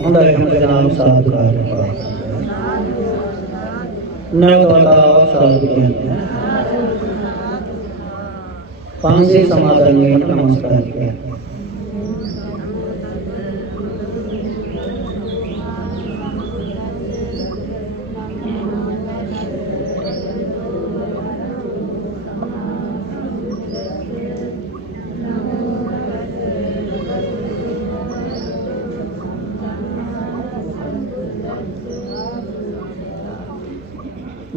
හොඳයි හැමදෙනාම සාදුකාරය පාත්තා. නැවත වතාවක් සාදු කියන්නේ. පන්සිල් සමාදන් වීමට නමස්කාර කියන්නේ.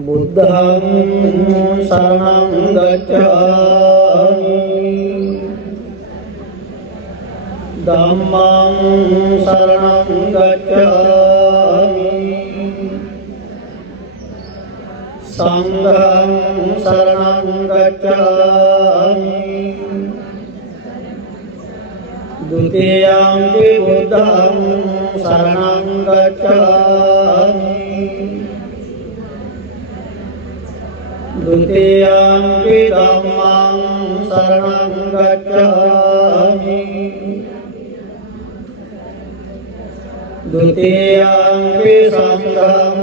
बुद्धं शरणं गच्छामि धम्मं शरणं गच्छामि संघं शरणं गच्छामि द्वितीयं बुद्धं शरणं गच्छामि द्वितीयंपि धम्मं शरणं गच्छामि द्वितीयंपि संघं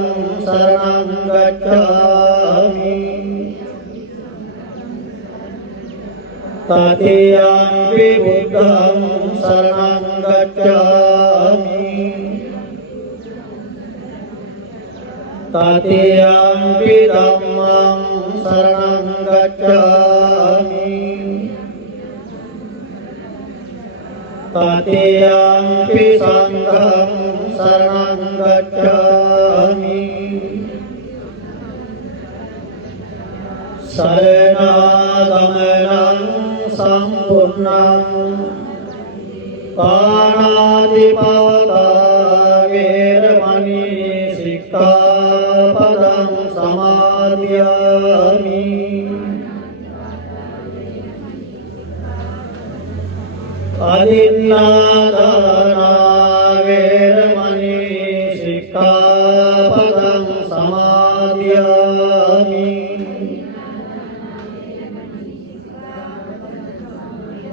शरणं गच्छामि तृतीयंपि बुद्धं शरणं गच्छामि तृतीयंपि धम्मं शरणं गच्छामि तृतीयंपि संघं शरणं गच्छामि शरणागमनं सम्पूर्णं पाणातिपाता वेरमणि सिक्खापदं समादयामि अदिन्नादाना वेरमणि सिक्खापदं समादयामि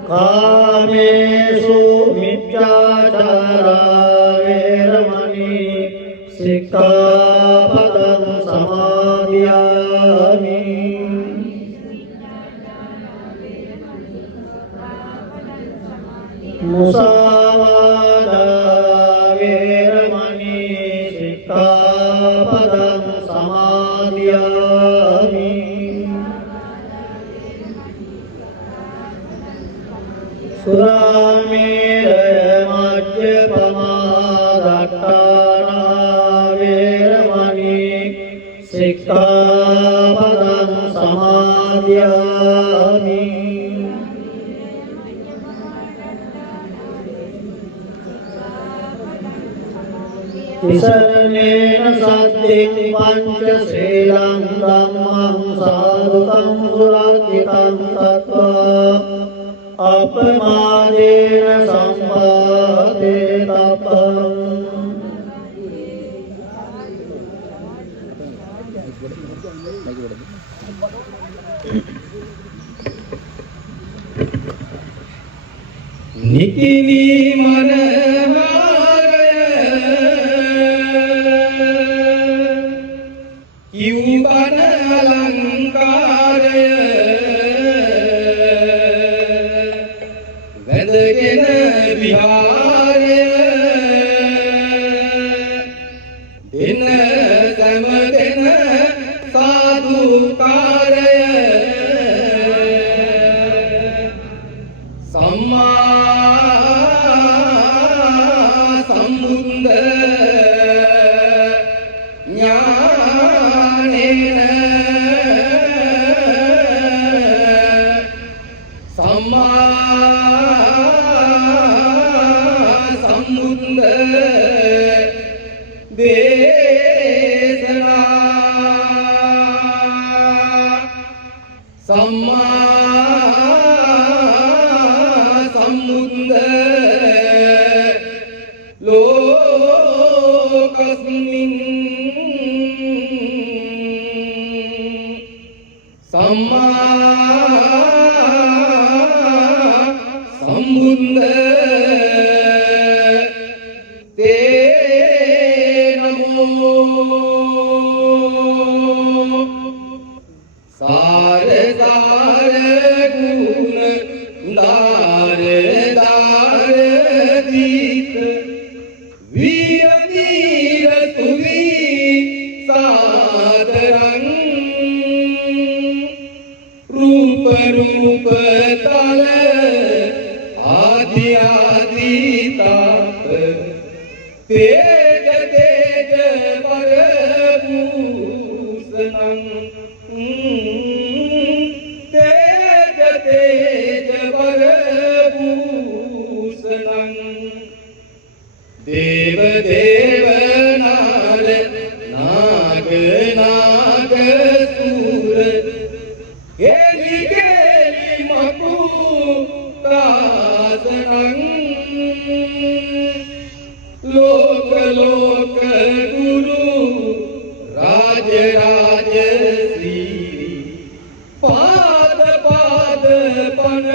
कामेषु मिथ्याचारा वेरमणि सिक्खापदं समादयामि मुसावादा वेरमणि सिक्खापदं समादयामि सुरामेरय मज्जपमादट्टाना वेरमणि सिक्खापदं समादयामि तिसरनेन सद्दिं पंचशीलं धम्मं साधुकं सुरक्षितं तत्त्वा अपमादेन संपादे तपम् निकिनी मनहारय किंबन अलंकारय वेदගෙන විහාරය දින සමදෙන සාදුකාරය සම්මා සම්බුද්ධ ඥානේන සම්මා සම්බුද්ධ දේන කස්මින් සම්මා සම්බුද්ද තේ නමෝ සාර සාර ගුණ දාර දාර දීත වීර වීර තුවි සාදරං रूप रूप तल आदि आदि ताप तेज तेज पर भूषणं तेज तेज पर भूषणं देव देव नार नाग नाग सूर गेली गेली मकुतासनं लोक लोक गुरु राज राज श्री पाद पाद पन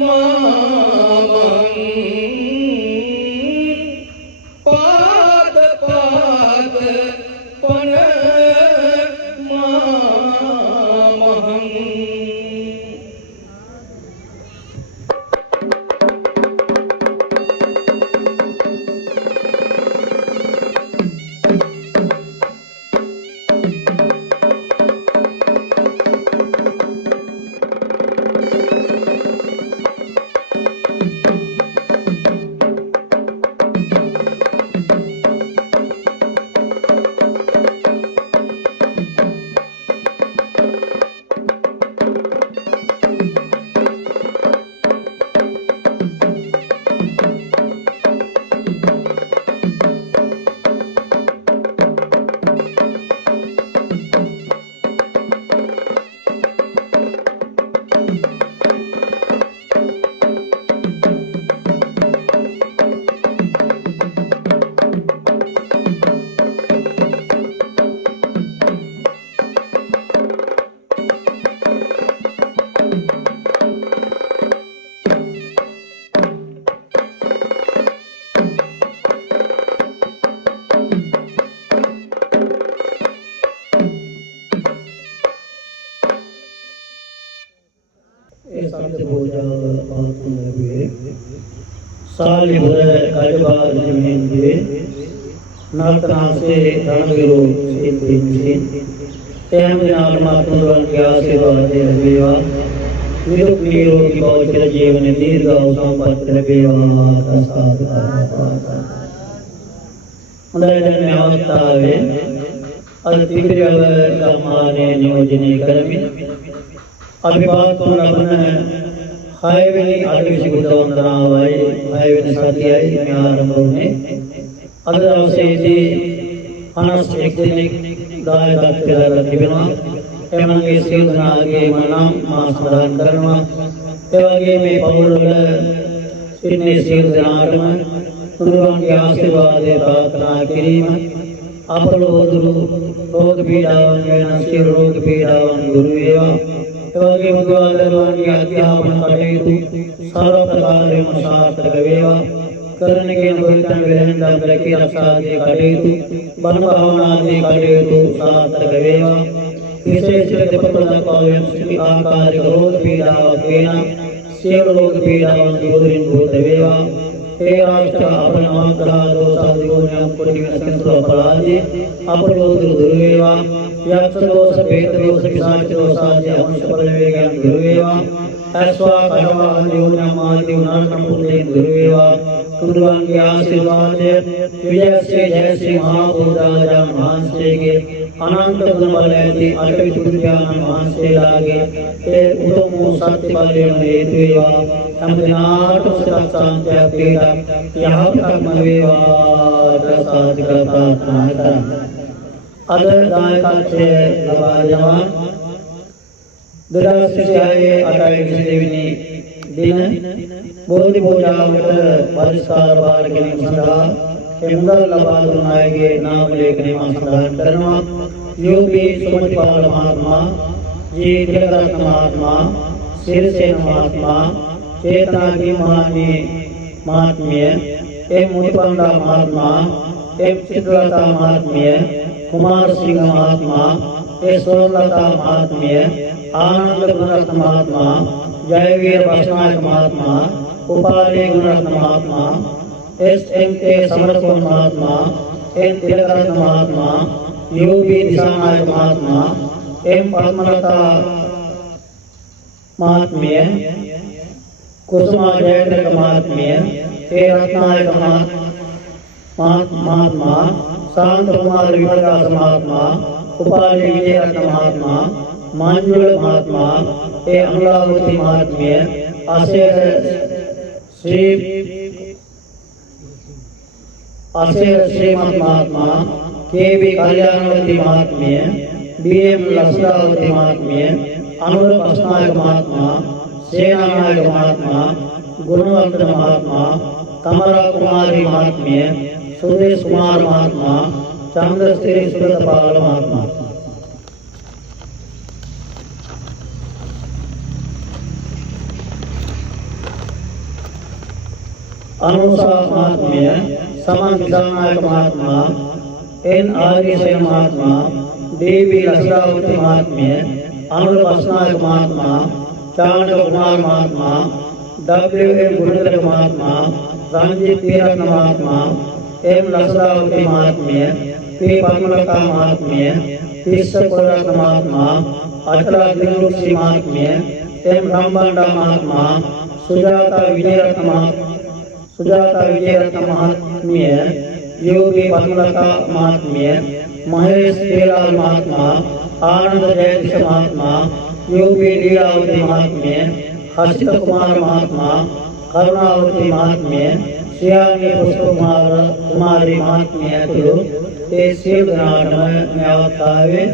मामं पाद पाद पन सालिबुध काजबार जमीन के नातनाल से रणवीरो सिद्धिन तेम दिनाल मातुरन के आशीर्वाद दे रवेवा निरुक निरोगी बहुचर जीवन दीर्घाव संपत्ति रवेवा तसाद अंदर में आवतावे अतिग्रव कर्माने नियोजने करमिन अभिपातों अपन हाईवेनी आदिवासी बुद्धवंदनावाई हाईवेनी साथियाई में आरंभोने अदरवसेदी अनस एकदिनिक दायकत तिबिना एमंगे सीधनागे मनाम मासदान करना एवागे में पौरुल सिन्ने सीधनाटम तुरुवान के आशीर्वाद प्रार्थना किरीम अपलोदुरु रोग पीड़ावन वेना सिर रोग पीड़ावन गुरुएवा एवागे मुद्वादरवान के अध्यापन कटेतु सारा प्रकार सार्थक वेवा करने के अनुकूलतम विरंदा बलकी रक्षा दे कटेतु बन भावना दे कटेतु सार्थक वेवा विशेष देवपद पावन श्री आकार रोग पीड़ा वेना सिर रोग पीड़ावन गुरुइन भूत वेवा हे राष्ट्र अपन अवग्रह दोषा दिगोन्यम कोटि संतो अपराधी अपरोध दुर्वेवा यक्ष दोष पेट दोष पिशाच दोष आदि अंश बलवेगन दुर्वेवा अस्वा कड़वा दिगोन्यम आदि उन्नतम पुण्य दुर्वेवा कुंडवान के आशीर्वाद विजय से जय श्री महाबोधाजा महांसे के अनंत गुण बलयति अटवित विज्ञान महांसे लागे हे उतमो सत्य बलेन हेतुवा हमदिनाट सुरक्षांत्य पीड़ा यहाँ तक मवेवा दसाद करता नायता अदर दायकाचे लबाजवान दुराशिष्याये अटाई विदेविनी दिन बोधि पूजावट परिष्कार बालकिनी सदा ඒ මුදල් ලබා දුන් අයගේ නාම ලේඛනය මම සඳහන් කරනවා. යෝගී සුමතිපාල මහත්මයා, ජී තිලකරත්න මහත්මයා, සිරිසේන මහත්මයා, චේතනාගේ මහත්මිය, එම් මුනිපණ්ඩා මහත්මයා, එම් චිත්‍රලතා මහත්මිය, කුමාරසිංහ මහත්මයා, ඒ සෝමලතා මහත්මිය, ආනන්ද ගුණරත්න මහත්මයා, ජයවීර බස්නායක මහත්මයා, උපාලේ ගුණරත්න මහත්මයා, එස්.එම්.කේ. සමරකෝන් මහත්මයා, එන් තිලකරත්න මහත්මයා, යෝගී දිසානායක මහත්මයා, එම් පద్මලතා මහත්මිය, කුසුමා ජයතිලක මහත්මිය, ඒ රත්නායක මහත්මයා, ශාන්ත කුමාර විමලදාස මහත්මයා, උපාලේ විජයරත්න මහත්මයා, මාංජුල මහත්මයා, ඒ අනුලාවති මහත්මිය, අසේර ශ්‍රීමත් මහත්මයා, කේ.වී. කල්‍යාණවති මහත්මිය, බී.එම්. ලක්ෂ්මාවති මහත්මිය, අනුර බස්නායක මහත්මයා, සේනානායක මහත්මයා, ගුණවර්ධන මහත්මයා, කමලා කුමාරී මහත්මිය, සුදේශ් කුමාර මහත්මයා, චන්ද්‍රසිරි සුගතපාල මහත්මයා. අනුසා මහත්මිය, සමන් දිසානායක මහත්මයා, එන් ආරියසේන මහත්මයා, දේවී ලක්ෂ්මාවති මහත්මිය, අනුර බස්නායක මහත්මයා, චාණක කුමාර මහත්මයා, W.M. ගුණතිලක මහත්මයා, රංජිත් වීරරත්න මහත්මයා, එම් ලක්ෂ්මාවති මහත්මිය, පී පද්මලතා මහත්මිය, තිස්ස කොළරත්න මහත්මයා, අචලා දිනුක්ෂි මහත්මිය, එම් රම්බණ්ඩා මහත්මයා, සුජාතා විජයරත්න මහත්මිය, යෝගී පද්මලතා මහත්මිය, මහේෂ් දේලාල් මහත්මයා, ආනන්ද ජයතිස්ස මහත්මයා, යෝගී ලීලාවති මහත්මිය, හසිත කුමාර මහත්මයා, කරුණාවති මහත්මිය, ශ්‍රියානි පුෂ්ප කුමාරී මහත්මිය ඇතුළු ඒ සියලු දෙනාටම මේ අවස්ථාවේ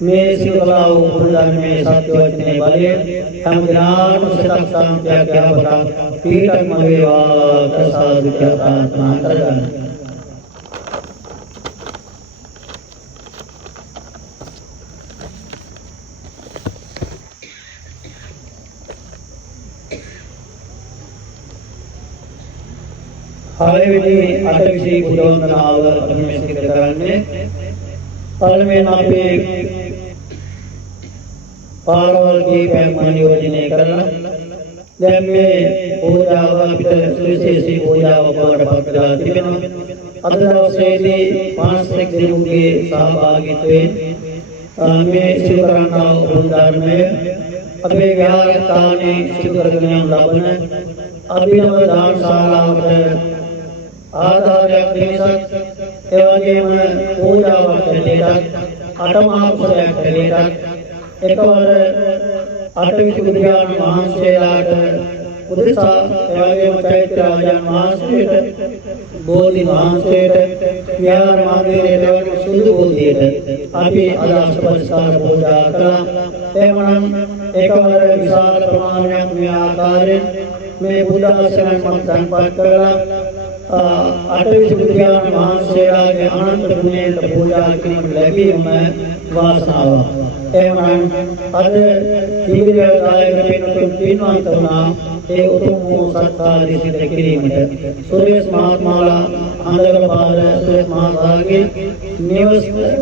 මේ සිවලාව පුරුදන්නේ සත්‍ය වචනේ බලයෙන් හැම දිනාටම සිතක් සාන්තියක් යහපතක් පීඨක්ම වේවා ප්‍රසාදු ප්‍රාර්ථනා කරගන්න. හයවෙනි අටවිසි බුද්ධ වන්දනාව අපි මේ සිදු කරන්නේ පළමුවෙන් අපේ පාරවල් කීපයක් නියෝජනය කරලා දැන් මේ පූජාව අපිට සුවිශේෂී පූජාවක් බවට පත් කරලා තිබෙනවා. අද දවසේදී 51 දිනුගේ සහභාගීත්වයෙන් මේ සිදු කරන්නා වූ ධර්මය අපේ විහාරස්ථානයේ සිදු කරගෙන යන ලබන අභිනව දාන ශාලාවට ආධාරයක් දෙන්නත් ඒ වගේම පූජාවක් දෙන්නත් අටමහා කුසලයක් දෙන්නත් එකවර අටවිසි බුදුරජාණන් වහන්සේලාට උදෙසා ඒ වගේම චෛත්‍ය රාජාන් වහන්සේට බෝධි වහන්සේට විහාර මාර්ගයේ සුදු බෝධියට අපි අදාළ පරිසර පූජා කළා. එමනම් එකවර විශාල ප්‍රමාණයක් මේ ආකාරයෙන් මේ බුද්ධාශ්‍රමයෙන් මම තන්පත් කරලා අටවිසි බුදුරජාණන් වහන්සේලාගේ අනන්ත ගුණයට පූජා කිරීම ලැබීම වාසනාවක්. එමනම් අද දීර්ඝකාලයක පින්වන්ත වුණා ඒ උතුම් වූ සත්කාරය සිදු කිරීමට සුරේෂ් මහත්මයාලා අන්දරපාල සුරේෂ් මහතාගේ නිවසේ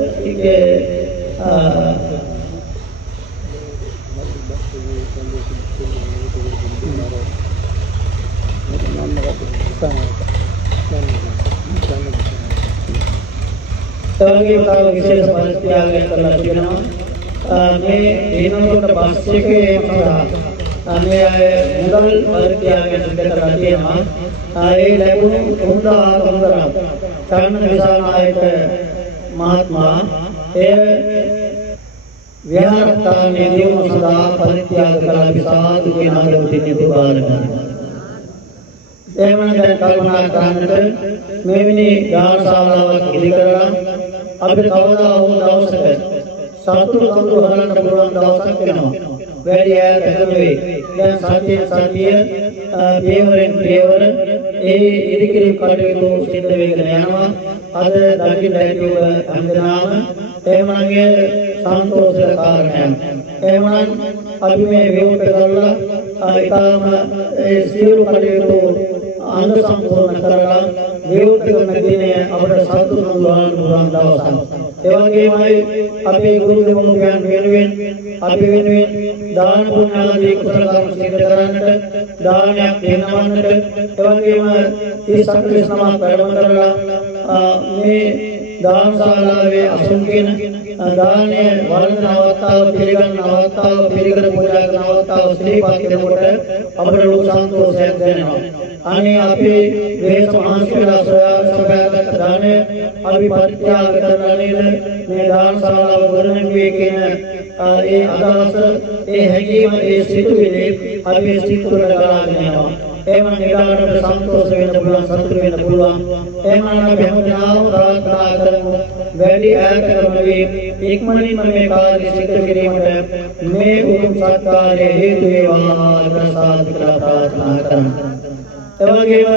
තවගේ විශේෂ පරිත්‍යාගයක් කරලා තිබෙනවා. මේ දිනවලට බස් එකේ මේ මුදල් පරිත්‍යාගයක් කරලා තියෙනවා. ඒ ලැබුණු 3000 චරණ විසානායක මහත්මයා එය විහාරස්ථානයේ දියුණුව සඳහා පරිත්‍යාග කළ විසාදු කියන අගතිය පුරාණ කරනවා. එහෙමනම් දැන් කල්පනා කරන්නට මෙවැනි දානශාලාවක් ඉදි කරලා අපිට කවදා හෝ දවසක සතුටු හොරන්න පුළුවන් දවසක් වෙනවා. වැඩි ඈතක නෙවෙයි. දැන් සතිය පියවරෙන් පියවර ඒ ඉදිකිරීම කටයුතු සිද්ධ වෙගෙන යනවා. අද දකින්න ලැබුව හැමදෙනාම එහෙමනම් සන්තෝෂ කාරණයක්. එහෙමනම් අපි මේ විවෘත කරලා ඊටම ඒ සියලු කටයුතු අංග සම්පූර්ණ කරලා විවෘත කරන දිනය අපට සතුටු වුණා පුරන් දවසක්. ඒ වගේමයි අපේ ගුරු දෙවියන් වෙනුවෙන් අපි වෙනුවෙන් දාන පුණ්‍ය ආදී කුසල කර්ම සිදු කරන්නට දානයක් දෙනවන්නට ඒ වගේම මේ සත්‍විස් නමක් වැඩම කරලා මේ දානශාලාවේ අසුන්ගෙන දානය වළඳන අවස්ථාව පිළිගන්න අවස්ථාව පිළිගන පූජා කරන අවස්ථාව ශ්‍රීපත් කෙනෙකුට අපට ලොකු සන්තෝෂයක් දැනෙනවා. අනේ අපි වේස මහන්සියලා සොයාගත් දානය අපි පරිත්‍යාග කරලා නේද මේ දානශාලාව ගොඩනැගුවේ කියන ඒ අදහස ඒ හැඟීම ඒ සිතුවිලි අපි සිතුවර ගලාගෙන යනවා. එහෙම නිරාකට සන්තෝෂ වෙන්න පුළුවන් සතුට වෙන්න පුළුවන්. එහෙම අපි හැමදාම ප්‍රාර්ථනා කරමු වැඩි ඈතකමදී ඉක්මනින්ම මේ කාර්ය සිදු කිරීමට මේ උතුම් සත්කාරයේ හේතු වේවා ප්‍රසාද කියලා ප්‍රාර්ථනා කරමු. එවැගේම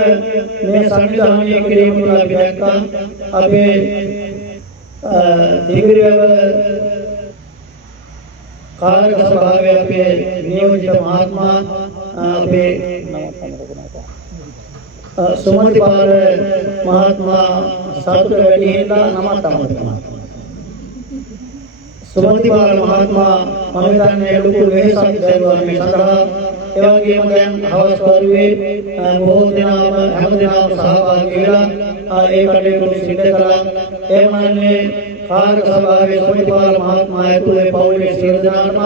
මේ සංවිධානය කිරීම තුළ අපි දැක්කා අපේ දිගිරියව කාර්ය සභාවේ අපේ නියෝජිත මහත්මයා අපේ සුමතිපාල මහත්මයා සතුට වැඩි හින්දා නමත් අමතනවා. සුමතිපාල මහත්මයා මම හිතන්නේ ලොකු වෙහසක් දැරුවා මේ සඳහා. ඒ වගේම දැන් හවස් වරුවේ බොහෝ දෙනාම හැමදෙනාම සහභාගී වෙලා ඒ කටයුතු සිදු කළා. එමන්නේ කාර්ය සභාවේ සුමතිපාල මහත්මයා ඇතුළේ පවුලේ සියලු දෙනාටම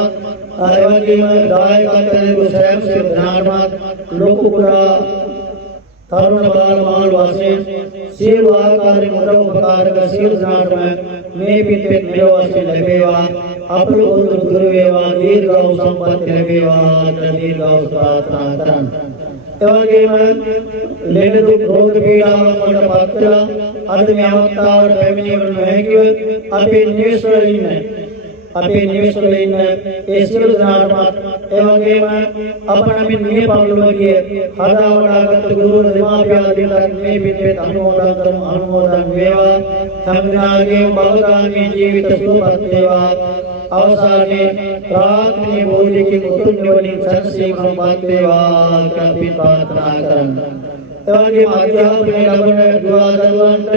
ඒ වගේම දායකත්වයේ සෑම සියලු දෙනාටම ලොකු පුරා තරුණ බාල මහල් වාසී සියලු ආකාරයෙන් උදව් උපකාර කර සියලු දෙනාටම මේ පිටේ නිරවශ්‍ය ලැබේවා. අපලෝක දුර වේවා දීර්ඝව සම්පත් ලැබේවා දීර්ඝව ප්‍රාර්ථනා කරන්. එවැගේම ලෙඩ දුක් රෝග පීඩාවන් වලට පත්ලා අද මේ අවස්ථාවට පැමිණීමට නොහැකිව අපේ නිවෙස්වල ඉන්න ඒ සියලු දෙනාටම එවැගේම අපනමින් මේ පරිලෝකයේ හදා වඩාගත් ගුරු දෙමාපියන්ට මේ පිටේ අනුමෝදන් වේවා. සම්මානයේ භවගාමී ජීවිත සුවපත් වේවා. අවසානයේ ප්‍රාර්ථනීය බෝධිකින් උතුම් නිවනින් සැනසීමක් වේවා අපි ප්‍රාර්ථනා කරමු. එවැගේම අධ්‍යාපනය ලබන දුවදරුවන්ට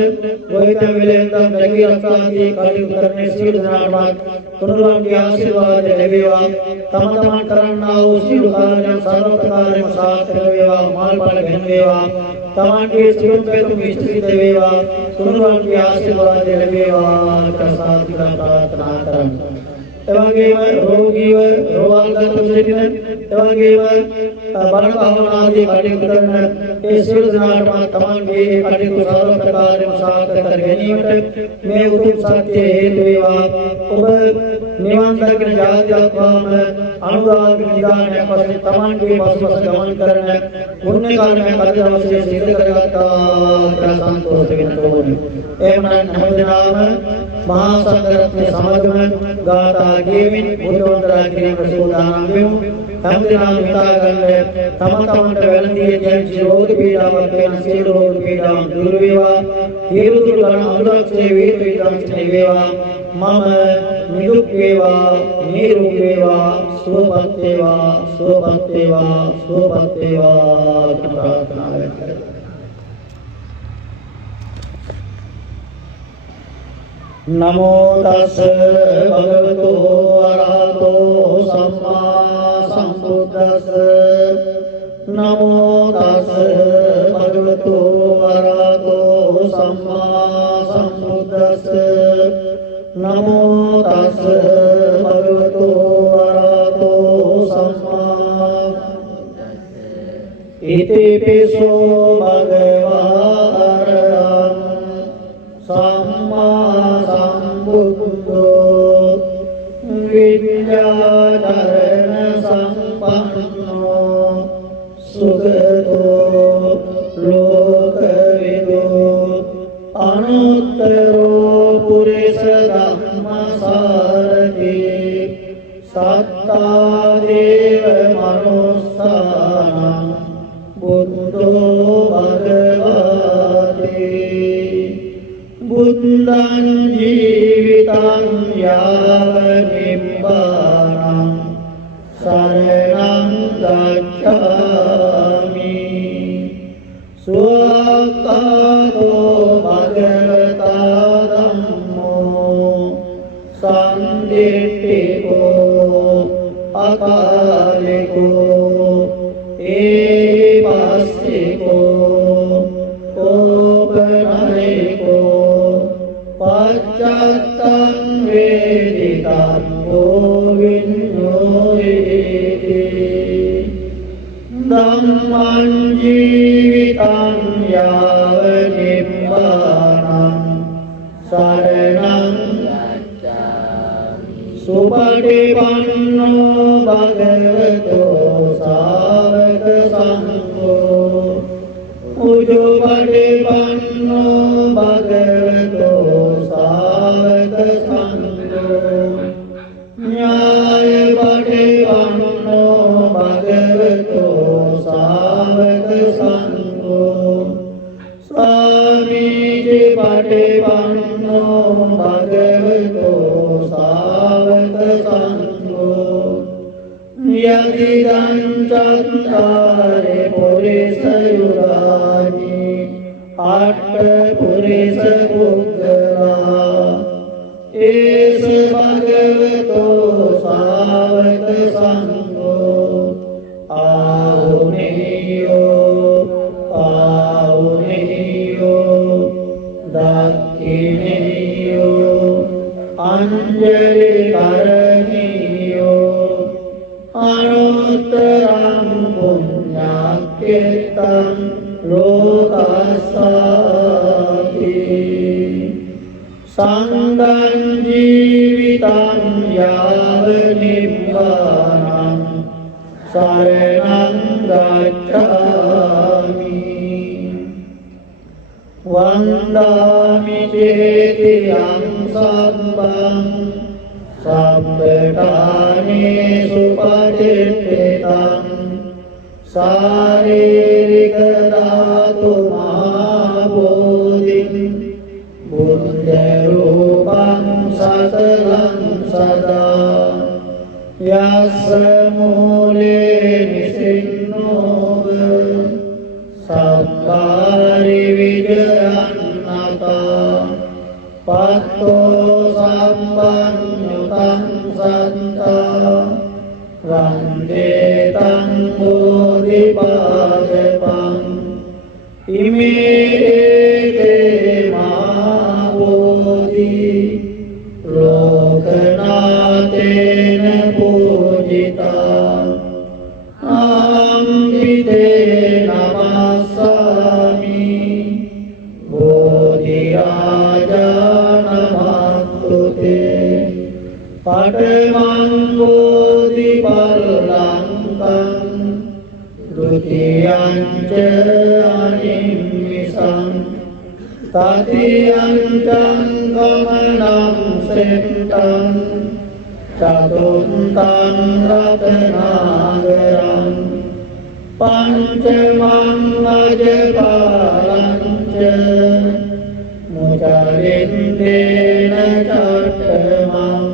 ගොවිතැන් වෙලෙන්දම් රැකී ආරක්ෂාදී කටයුතු කරන සියලු දෙනාටම තුනුරුවන්ගේ ආශිර්වාද ලැබේවා. තම තමන් කරන්නා වූ සියලු කාර්යයන් සර්වප්‍රකාරයෙන්ම සාර්ථක වේවා. මාල්පල ගෙන වේවා. තමන්ගේ සියලු පැතුම් ඉෂ්ට සිද්ධ වේවා. තුනුරුවන්ගේ ආශිර්වාද ලැබේවා. ප්‍රසාදිකා ප්‍රාර්ථනා කරමු. එවැගේම රෝගීව රෝගාල්ගත සිටින එවැගේම බණ භාවනාදී කටයුතු කරන ඒ සියලු දෙනාටම තමන්ගේ කටයුතු සර්ව ප්‍රකාරයෙන්ම සාර්ථක කර ගැනීමට මේ උතුම් සත්‍ය හේතු වේවා. ඔබ නිවන් දකින ජාතියක්වාම අනුරාග නිදානයක් වශයෙන් තමන්ගේ පසුපස ගමන් කරන පුණ්‍ය කර්මයක් අද දවසේ සිදු කරගත්තා සන්තෝෂ වෙන්න ඕනේ. එහෙමනම් හැමදෙනාම මහා සංඝරත්නය සමගම ගාථා කියමින් බුද්ධ වන්දනා කිරීම සූදානම් වෙමු. හැමදෙනාම හිතා ගන්න තම තමන්ට වැළඳී ජීවිත රෝග පීඩාවක් වෙන සියලු රෝග පීඩාවන් දුර වේවා. හේතු දුරු කරන අනුරක්ෂේ වේතු විදාංශේ වේවා. මම නිරුක් වේවා නිරුක් වේවා සුවපත් වේවා සුවපත් වේවා සුවපත් වේවා ප්‍රාර්ථනා කරමු. නමෝ තස් භගවතු වරහතෝ සම්මා සම්බුද්දස්ස නමෝ තස් භගවතු වරහතෝ සම්මා සම්බුද්දස්ස නමෝ තස් භගවතු වරහතෝ සම්මා ඉතිපිසෝ භගවා අරහං සම්මා සම්බුද්ධෝ විද්‍යාධරණ සම්පන්නෝ සුගතෝ ලෝකවිදෝ අනුත්තරෝ පුරිස ධම්මසාරති සත්තා දේව මනුස්සානං බුද්ධෝ භග බුද්ධං ජීවිතං යාව නිබ්බානං සරණං ගච්ඡාමි සුවක්ඛාතෝ භගවතා ධම්මෝ සම්දිට්ඨිකෝ අකාලිකෝ ඒපස්සිකෝ ඕපනයිකෝ පච්චත්තං වේදිතං විඤ්ඤෝයේති ධම්මං ජීවිතං යාව නිබ්බානං සරණං සුපටිපන්නෝ භගවතෝ සාවක සංඝෝ උජුපටිපන්නෝ භගවතෝ සාවක සංඝෝ ඥායපටිපන්නෝ භගවතෝ සාවක සංඝෝ සාමීචි පටිපන්නෝ භගවතෝ සාවක සංඝෝ යදිදං චත්තාරි පුරිස යුගානි අට්ඨ පුරිස පුද්ගලා ඒස භගවතෝ සාවක සංඝෝ ආහුනේයෝ දක්ඛිනේයෝ අංජලි කරණීයෝ අනුත්තරං පුඤ්ඤක්ඛේතං ලෝකස්සාති සංඝං ජීවිතං යාව නිබ්බානං සරණං ගච්ඡාමි වන්දාමි චේතියං සම්බං සම්පඨානේසු පටිච්චිතං සාරීරික ධාතු මහා බෝධිං බුද්ධ රූපං සතරං සදා යස්ස මූලේ නිසින්නෝව සක්කාරි විජයන්නතා පත්තෝ සම්පන්නුතං සත්තා වන්දේතං බෝධිපාදපං ඉමේතේ මා බෝධි ලෝකනාතේන පූජිතා අම්පිතේ නමස්සාමි බෝධිආජානමත්තුතේ පඨමං බෝධිපල්ලංකං ဒုတိယံ ච අනිම්මිසං තතියං චං කමනං සෙට්ටං චතුන්තං රතනාගරං පංචමං අජපාලං ච මුචරින්දේන චට්ඨමං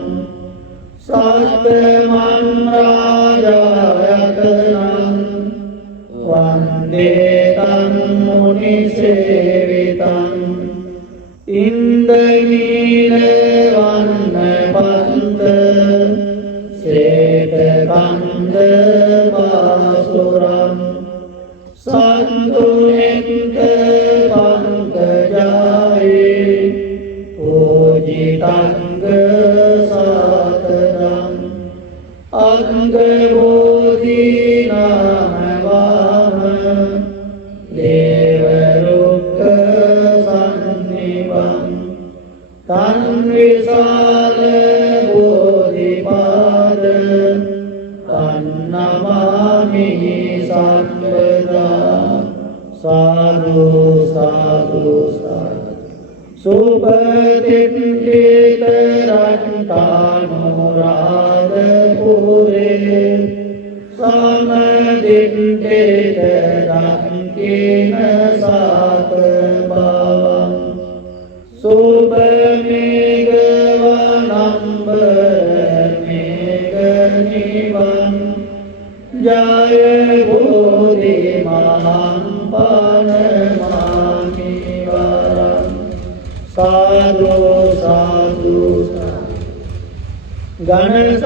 සත්තමං රාජායතනං වන්දේතං මුනිසේවිතං ඉන්දනීල වන්නපන්ත සේතකන්ද පාසුරං සන්තුනිත්ත පංකජායේ පූජිතංග සාතනං අංග බෝධි නාමවාම දේව රුක්ඛ සම්නිවං තන් විසාල බෝධිපාද තන්නමාමි සම්පදා සාදු සාදු සාදු සුපතිට්ඨිත රට්ඨානුරාධපුරේ සමදිට්ඨිත දක්ඛින සාත භවං සුභ මේඝ වනම්බර මේඝ නිවන් ජය බෝධි මහං පනමාමි වරං සාදු සාදු ගණසාරපරිත්තේන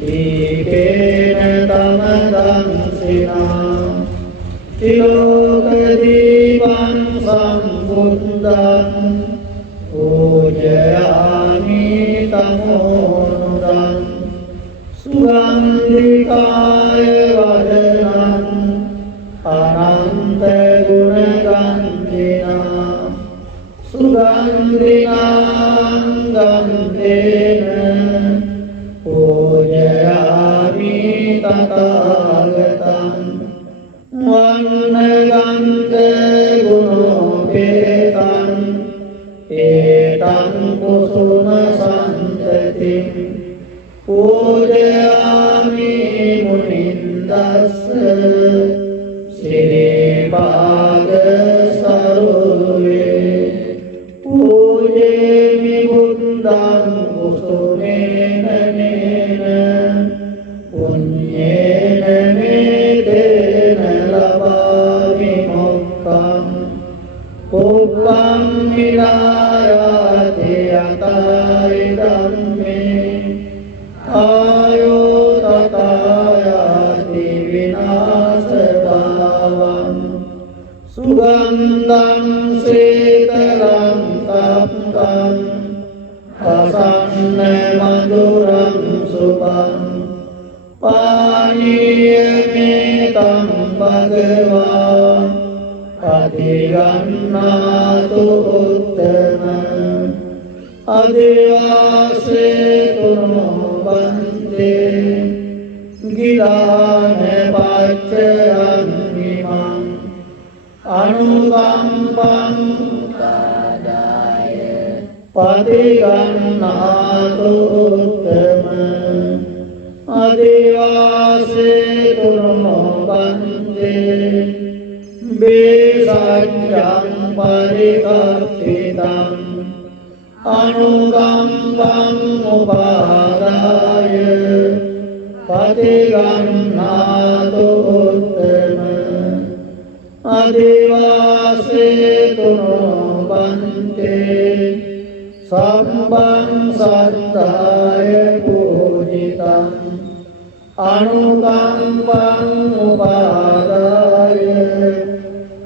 දීපේන තමදංසිනා තිලෝකදීපං සම්බුද්ධං පූජයාමි තමෝනුදං සුගන්ධිකාය වදනං අනන්ත ගුණගන්ධිනා සුගන්ධිනාං ගන්ධේන පූජයාමි තථාගතං වන්නගන්ධ ගුණෝපේතං ඒතං කුසුම සම්තතිං පූජයාමි මුනින්දස්ස සිරිපාද සරුවේ පූජේමි බුද්ධං කුසුමේන නේන පුඤ්ඤේන මේතේන ලබාමි මොක්ඛං කුප්පං මිලායාති යතයි ධම්මේ ආයෝ තථායාති විනාශ භාවං සුගන්ධං සීතලං තප්පං අසන්න මధుරං සුභං පානීයමේතං භගවා අධිගන්නාතු උත්තම අදිවාසේතු බන්තේ ගිලාන පච්චයන් විමං අනුකම්පං උදාදාය පටිගන්නාතු උත්තම අදිවාසේතු බන්තේ බේසජ්ජං පරිකප්පිතං අනුකම්පං උපාදාය පටිගන්නාතු උත්තම අදිවාසේතු බන්තේ සම්බං සත්තාය පූජිතං අනුකම්පං උපාදාය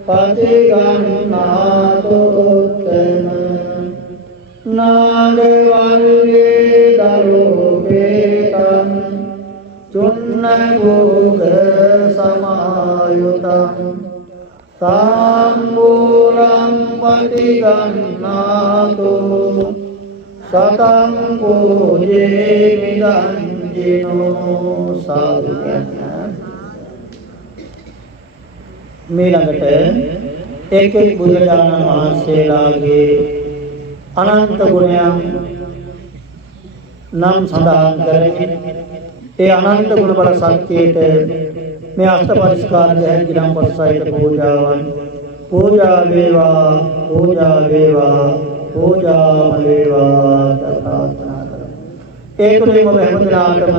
පටිගන්නාතු උත්තම නාගවල්ලේ දරෝපේතං චුන්නගෝග සමායුතං තාම්බූලං පටිගන්නාතු සතං පූජේමි දංජිනෝ සාදු. ඊළඟට එක් එක් බුදුරජාණන් වහන්සේලාගේ අනන්ත ගුණයන් නම් සඳහන් කරමින් ඒ අනන්ත ගුණ බල සත්‍යයට මේ අෂ්ටපරිස්කාර දෙහිගිරම් පස්සයිත පූජාවන් පූජා වේවා පූජා වේවා පූජා වේවා තථාගතයන් ඒ තුලින්ම හැම දිනාටම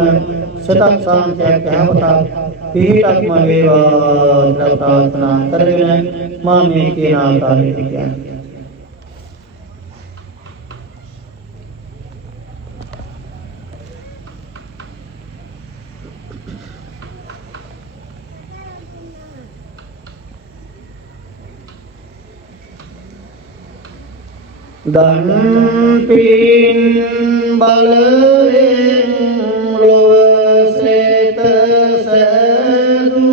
සතක් සාන්තියක් හැමතක් පිහිටක්ම වේවා තථාගතයන් කරගෙන මා මේ කියන ආකාරයට කියන්නේ දන් පින් බලයෙන් ලොව සේත සෑදු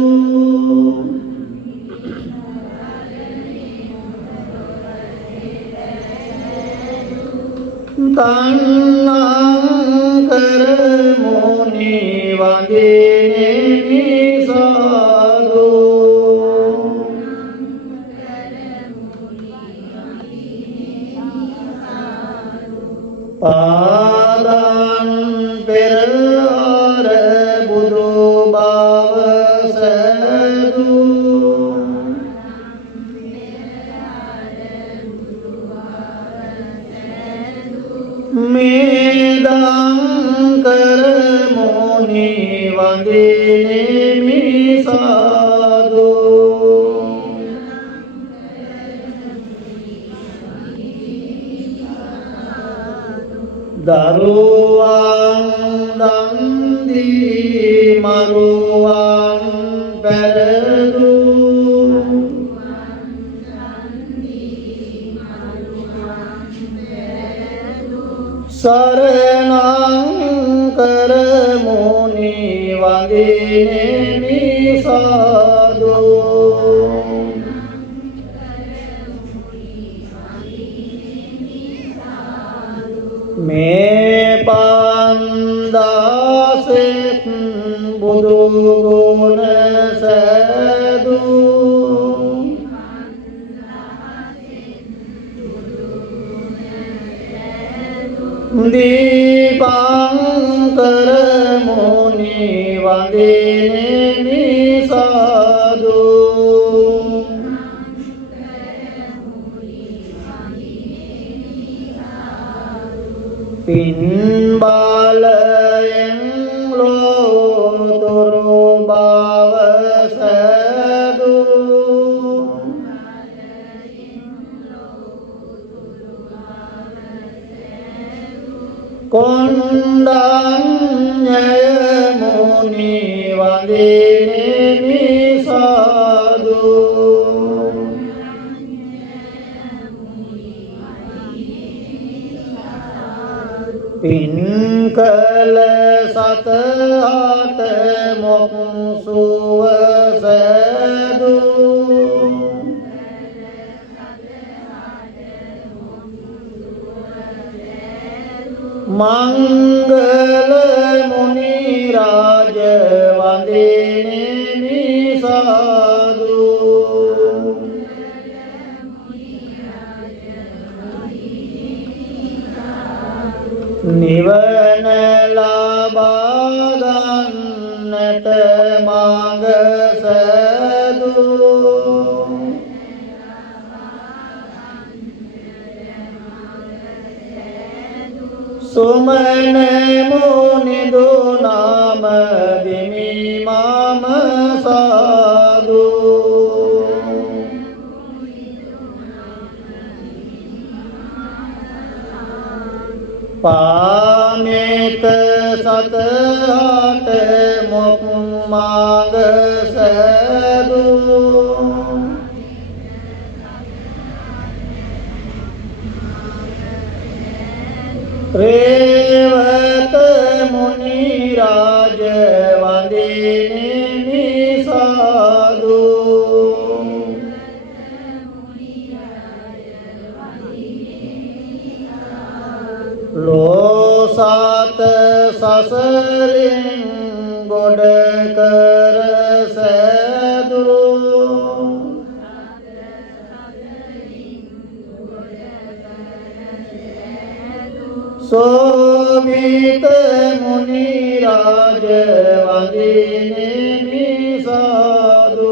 තන්නං කරමු නිවදිනේ සාදු පාදං පෙරාර බුදු බව සදු මේදං කරමෝනි වන්දිනේමි සාදු දරුවන් දන් දී මරුවන් පෙරදු සරණං කරමුනි වන්දිනේමි සාදු මේ පන්දාසෙත් බුදු ගුණ සෑදු දීපංකර මුනි වන්දිනේමි සාදු පින් බලයෙන් ලෝතුරු බව සෑදු කොණ්ඩඤ්ඤය මුනි වන්දිනේමි සාදු පින් කළ සතහට මොක් සුව සෑදු මංගල මුනි රාජ වන්දිනේමි සාදු නිවන ලබා ගන්නට මඟ සෑදු සුමන මුනිදු නාම දිමි මම සාදු පාමිත සතහට මොක් මඟ සෑදු රේවත මුනි රාජ වන්දිනේමි සාදු ලෝසත සසරින් ගොඩ කර සෑදු සෝමිත මුනි රාජ වන්දිනේමි සාදු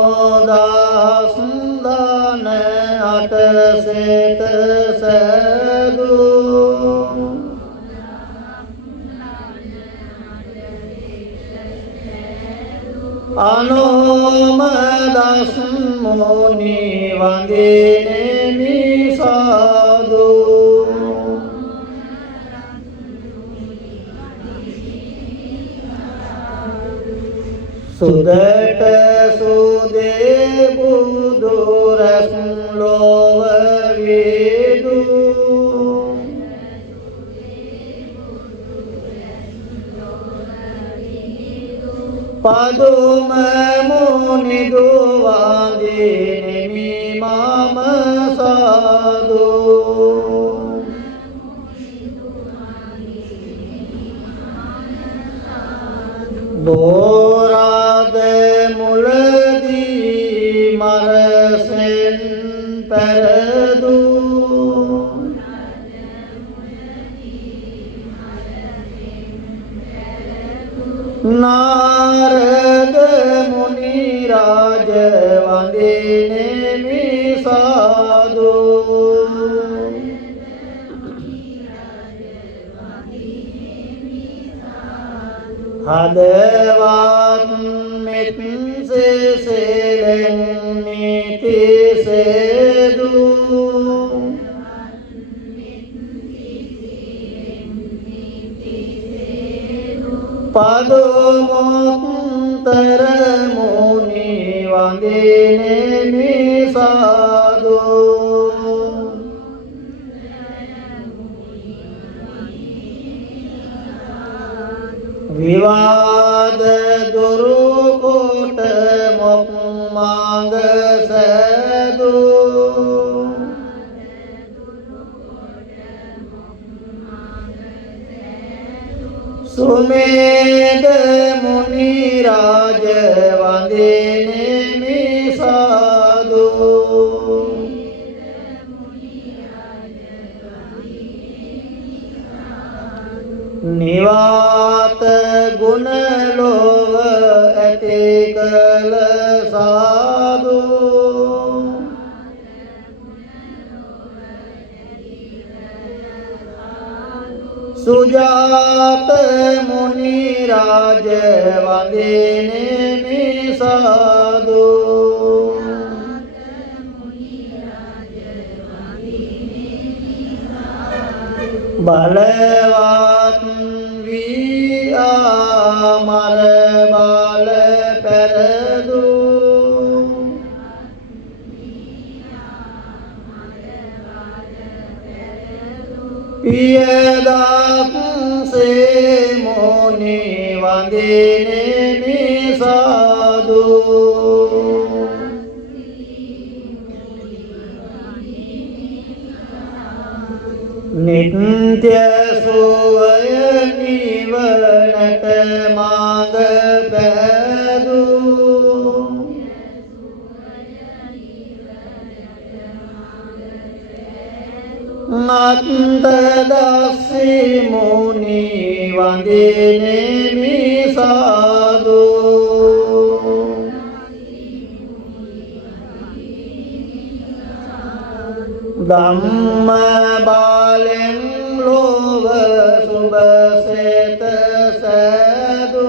දිනෝදාස් දාන අටසෙත සෑදු අනෝම දස් මුනි වන්දිනේමි සාදු සුදට සුදේ බුදු රැස් ලොව වේදු පදුම මුනිදු වන්දිනේමි මම සාදු බෝරාද මුලදී මරසෙන් පෙරදු නාර මුනි රාජ වඳිනෙමි සාදු හදවත් මෙත් සෙසෙලෙන් නීති සේදු පදමොත්තර මුනි වඳිනෙමි සාදු විවාද දුරු කොට මොක් මඟ සෑදු සුමේද මුනි රාජ වඳිනෙමි සාදු නිවාත ගුණ ලොව ඇති කළ සාදු සුජාත මුනි රාජ වඳිනෙමි සාදු බලවත් වී ආමර බල පෙරදු පියදක් සේ මුනි වඳිනෙමි සාදු නිත්‍ය සුවය නිවනට මාර්ග පෑදු අත්තදස්සි මුනි වඳිනෙමි සාදු ධම්ම බාලෙන් ලෝව සුභ සෙත සෑදු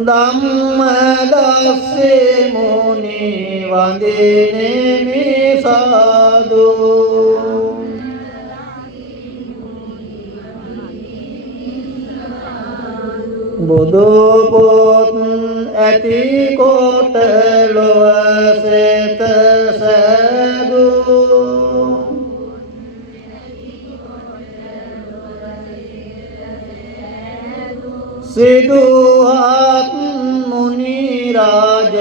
ධම්ම දස්සි මුනි වඳිනෙමි සාදු බුදු පොත් ඇති කොට ලොව සෙත සෑදු සිදුහත් මුනි රාජ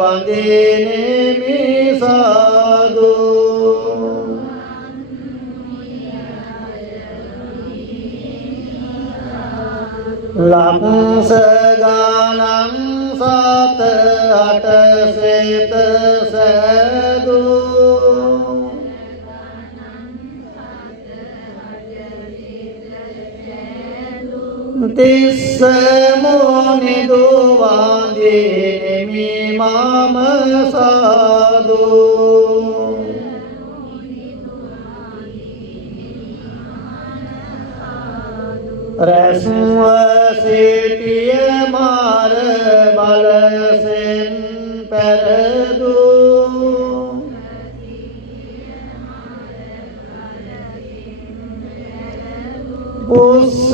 වඳිනෙමි සාදු ලක්ෂ ගානං සත අට සෙත සෑදු තිස්ස මුනි දුවඳිනෙමි මම සාදු රැස්ව සිටිය මාර බලසෙන් පෙරදු පුස්ස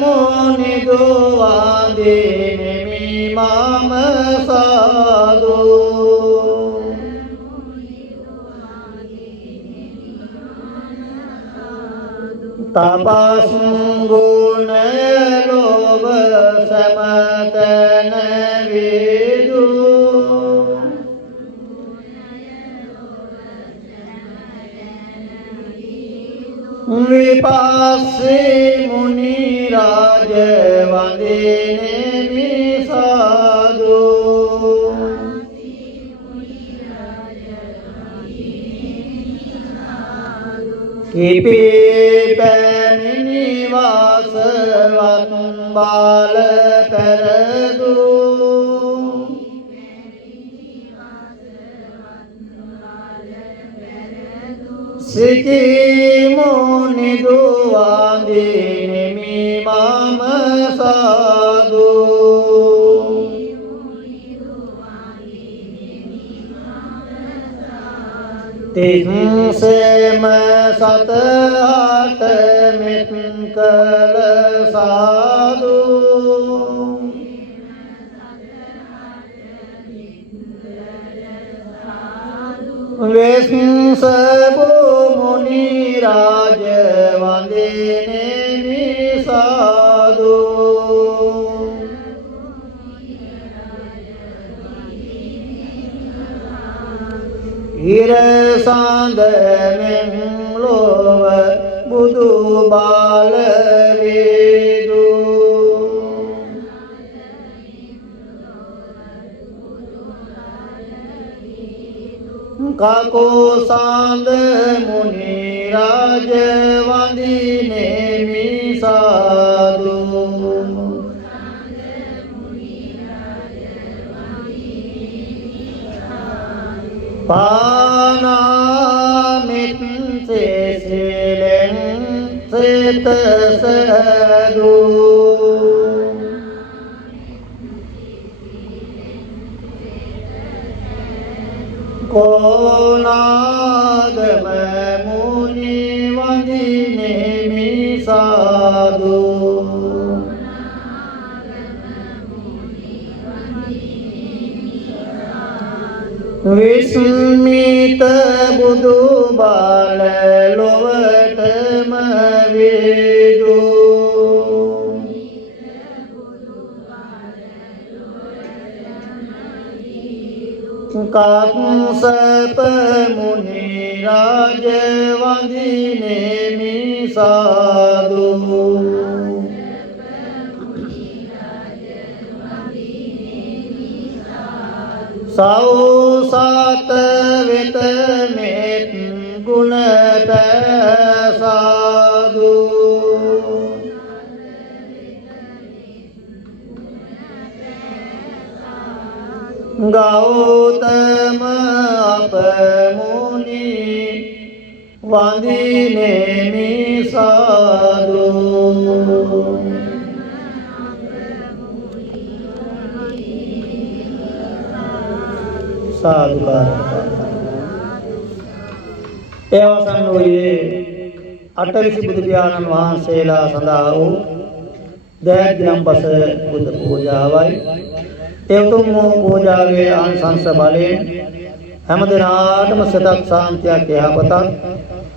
මුනි දුවඳිනෙමි මම සාදු තපස් ගුණ ලොව සමතන වේදු විපස්සී මුනි රාජ වඳිනෙමි සාදු කිපි පැමිණි වාසවත් බාල පෙරදු සිටි මුනි දුවන්දිනෙමි මම සාදු තින්සෙම සත අට මෙත් කළ සාදු වෙස්ස මුනි රාජ වන්දිනෙමි සාදු ඉර සඳ මෙන් ලොව බුදු බාල වේදු කකෝ සඳ මුනි රාජ වන්දිනෙමි සාදු පානාමිත් සේසිලෙන් සිත සදු කෝනාගම මුනි වන්දිනෙමි සාදු විස්මිත බුදු බාල ලොවටම වේදු කක්සප මුනි රාජ වන්දිනෙමි සාදු සෞසත වෙත මෙත් ගුණ පැසාදු ගෞතම අප මුනි වන්දිනෙමි සාදු සාදුකාර ඒ අවසන් වූයේ අටවිසි බුදු පියාණන් වහන්සේලා සඳහා වූ දෑග්‍රම්පස බුද්ධ පූජාවයි. ඒ උතුම් පූජාවේ ආනිසංස බලයෙන් හැම දිනාටම සතක් ශාන්තියක් යහපතක්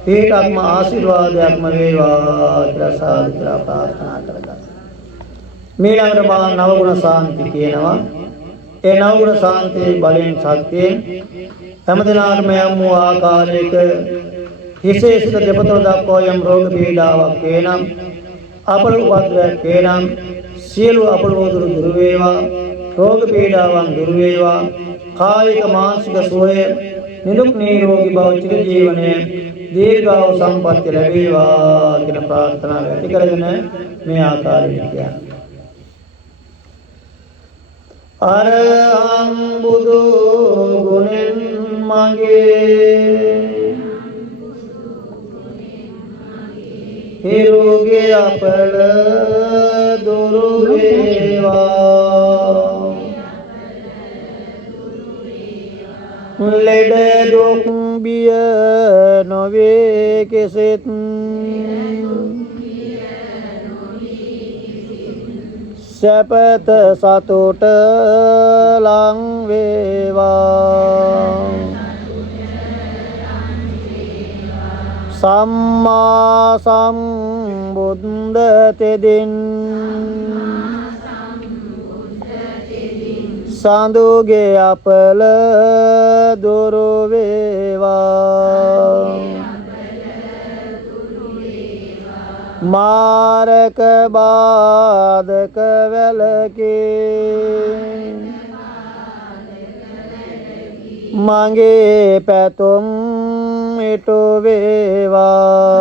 පිටක්ම ආශිර්වාදයක්ම වේවා කියලා සාදු කියලා ප්‍රාර්ථනා කරගන්න. මීළඟට මා නවගුණ ශාන්ති කියනවා. ඒ නවගුණ ශාන්තියේ බලයෙන් ශක්තියෙන් හැම දිනාටම යම් වූ ආකාරයක හිසේ සිට දෙපතුල දක්වා යම් රෝග පීඩාවක් වේනම් අපල උපද්‍රවයක් වේනම් සියලු අපලෝ දුරු වේවා. රෝග පීඩාවන් දුරු වේවා. කායික මානසික සුවය නිදුක් නිරෝගී භව චිර ජීවනයේ දීර්ඝායු සම්පන්නිය ලැබේවා කියන ප්‍රාර්ථනාව ඇති කරගෙන මේ ආකාරයෙන් කියනවා. අරහං බුදු ගුණෙන් මගේ හිරුගේ අපල දුරු වේවා. ලෙඩ දුක් බිය නොවේ කෙසෙත් සැපත සතුට ලං වේවා. සම්මා සම්බුද්ධ තෙදින් සඳුගේ අපල දුරු වේවා. මාරක බාධක වැළකී මගේ පැතුම් ඉටු වේවා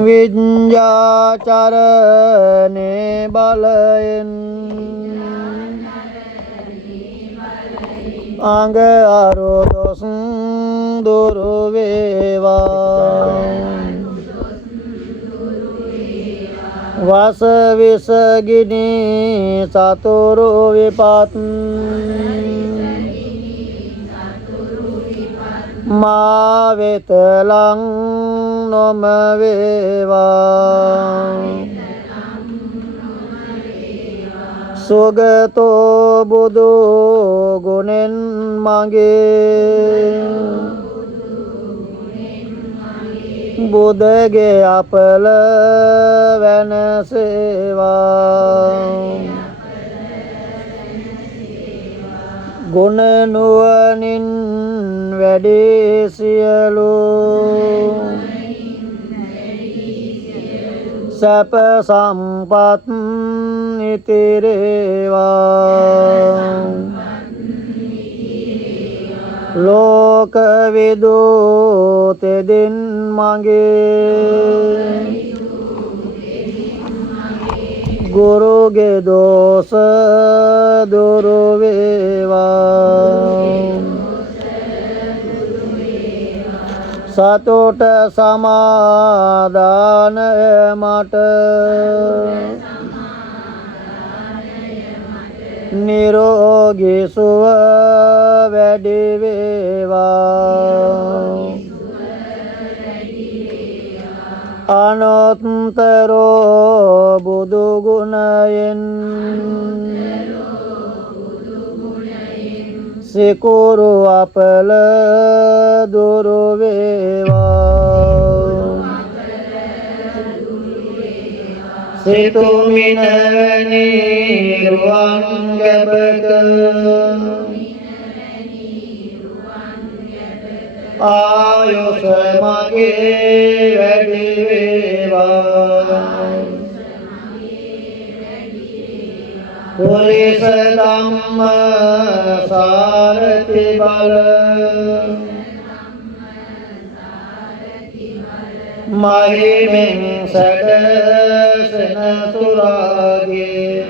විඤ්ඤාචරණේ බලයෙන් අංග අරෝදොස් දුරු වේවා වස විස ගිනි සතුරු විපත් මා වෙත ලං නොම වේවා සුගතෝ බුදු ගුණෙන් මගේ බුදගේ අපල වෙනසේවා ගුණ නුවණින් වැඩි සියලු සප සම්පත් ඉතිරේවා ලෝක විදූතෙදින් මගේ ගුරුගේ දෝෂ දුරු වේවා සතුට සමාදානය මට නිරෝගී සුව වැඩි වේවා අනුත්තරෝ බුදු ගුණයෙන් සිකුරු අපල දුරු වේවා සිතුමිනවැනි රුවන් ගැබක ආයුෂ මගේ වැඩි වේවා පුරිස ධම්ම සාරති බල මහිමෙන් සැදසෙන සුරාගේ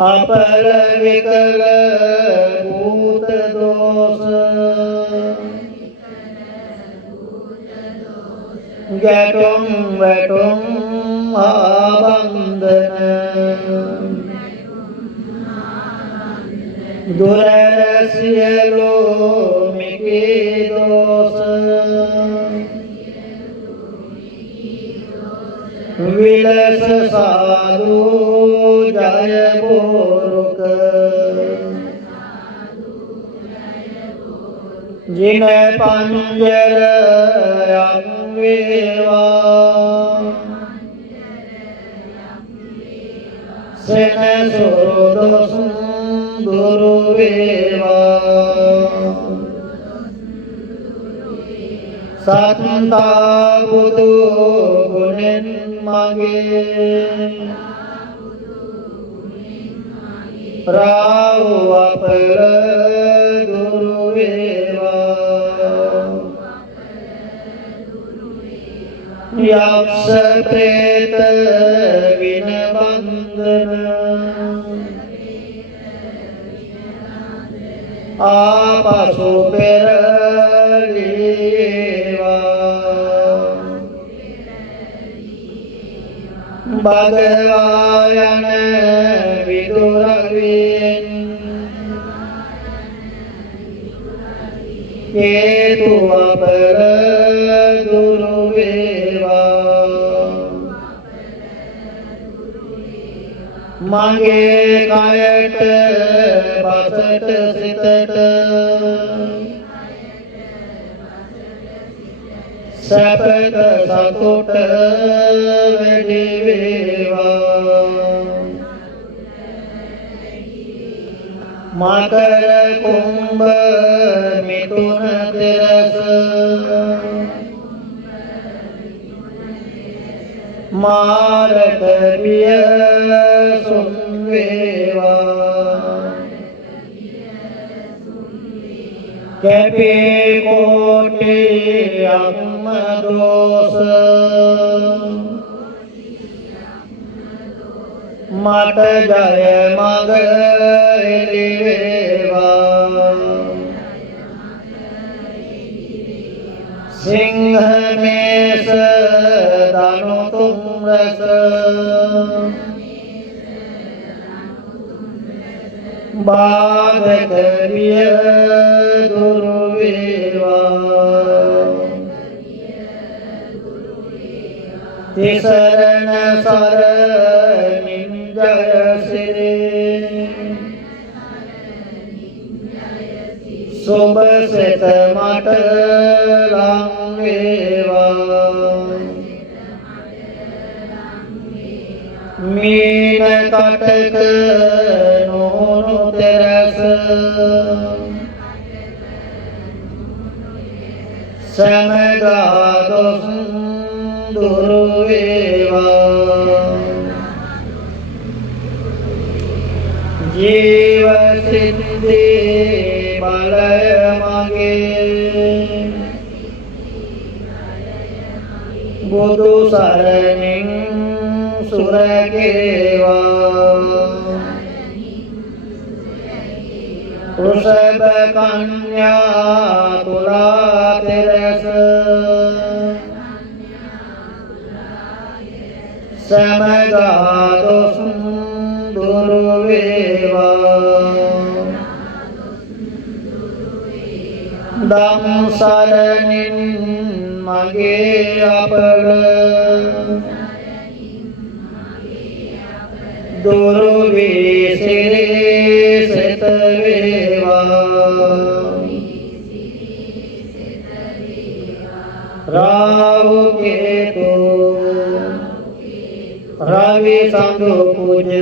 අපල විකල භූත දෝෂ ගැටුම් වැටුම් ආබන්ධන දුරර සියලු මිකී දෝෂ විලස සාදු ජය බෝරුක ජින පංජරයක් වේවා සෙනසුරු දොස් දුරු වේවා සත්තා බුදු ගුණෙන් මගේ රාහු අපල දුරු වේවා යක්ෂ ප්‍රේත වින බන්ධන ආපසු පෙරලීවා භගවා යන විදුරවියෙන් හේතු අපල දුරු වේවා මගේ කයට බසට සිතට සැපත සතුට වැඩි වේවා මකර කුම්භ මිථුන තෙරස මාරක පිය සුන් වේවා කැපී කෝටියක්ම දෝස මට ජය මඟ එළි වේවා සිංහ මේස දනු තුම් රස බාධක විය දුරු වේවා තිසරණ සරණින් ජයසිරි සුබ සෙත මට ලං වේවා මීන කටක නොහුණු තෙරස සමගා දොස් දුරු වේවා ජීව සිද්ධි බලය මගේ බුදු සරණින් සුරකේවා වෘෂභ කන්‍යා තුලා තෙරස සමගා දොස් දුරු වේවා දම් සරණින් මගේ අපල දුරු වී සිරි සෙත වේවා රාහු කේතු රවි සඳු කුජ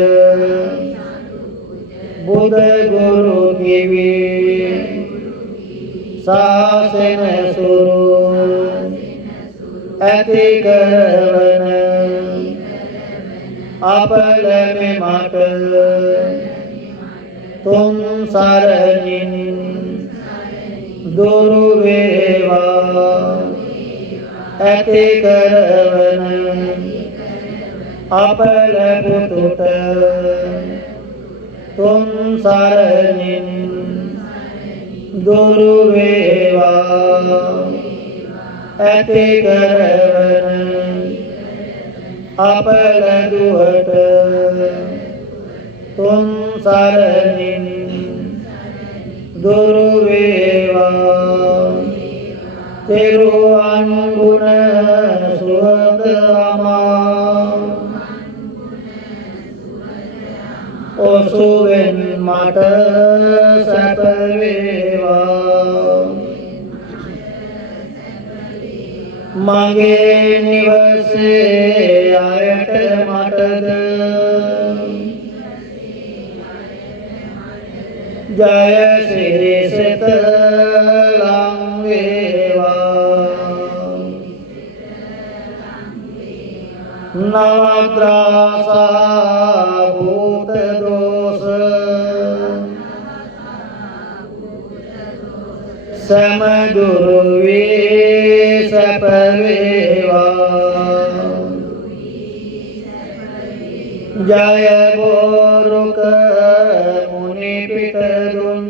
බුධ ගුරු කිවි සාසන සුරු ඇති කරවන අපල මෙමට තුන් සරණින් දුරු වේවා ඇති කරවන අපල පුතුට තුන් සරණින් දුරු වේවා ඇති කරවන අපල දුවට තුන් සරණින් දුරු වේවා තෙරුවන් ගුණ සුවඳ අමා ඔසුවෙන් මට සැප වේවා මගේ නිවසේ අයට මටද ජය සිරි සෙත ලං වේවා නවග්‍රාසා භූත දෝෂ සම දුරු වී සැප වේවා ජය බෝරුක මුනි පිට දුන්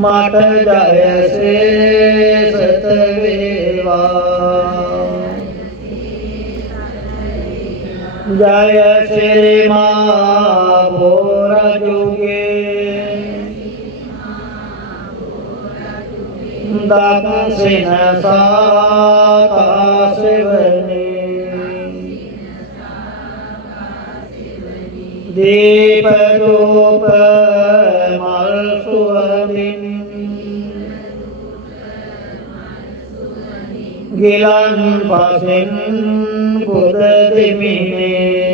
මට ජයසේසත වේවා ජයසිරි මා බෝරජුගේ දක්ෂිණ සාකාශවනේ දීප රූප මල් සුවඳින් ගිලන් පසින් පුද දෙමිනේ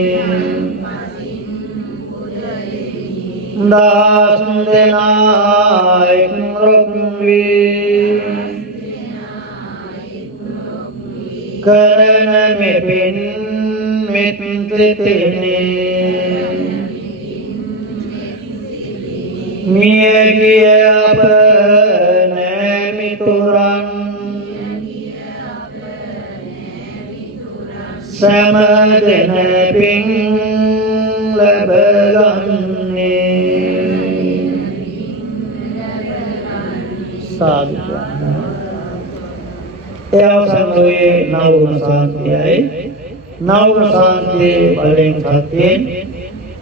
දාස් දෙනා එක් රොක් වී කරන මෙපින් මෙත් සිතිනේ මියගිය අප නෑමිතුරන් සෑමදෙන පින් ලැබගන්නේ සාදු. ඒ අවසන් වූයේ නවගුණ ශාන්තියයි. නවගුණ ශාන්තියේ බලෙන් සත්‍යයෙන්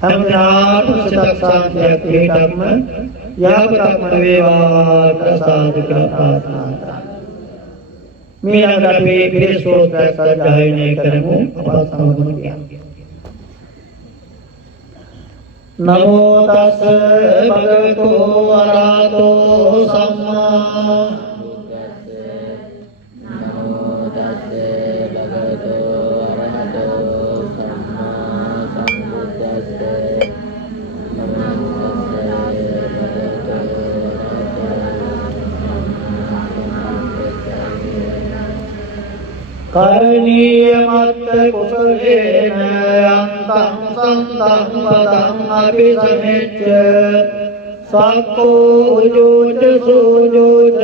හැමදාම සිතක් ශාන්තියක් පිටක්ම යහපතක්ම වේවා සාදු කියලා ප්‍රාර්ථනා කරා. මීළඟට අපි පිරිස් ස්තෝත්‍රය සජ්ජායනය කරමු. අප සමගම කියමු. නමෝ තස් භගවතු වරහතෝ සම්මා කරණීය මත්ත කුසලේන යන්තං සන්තං පදං අபிසමෙච්ච සක්කෝ උජෝච සෝජෝච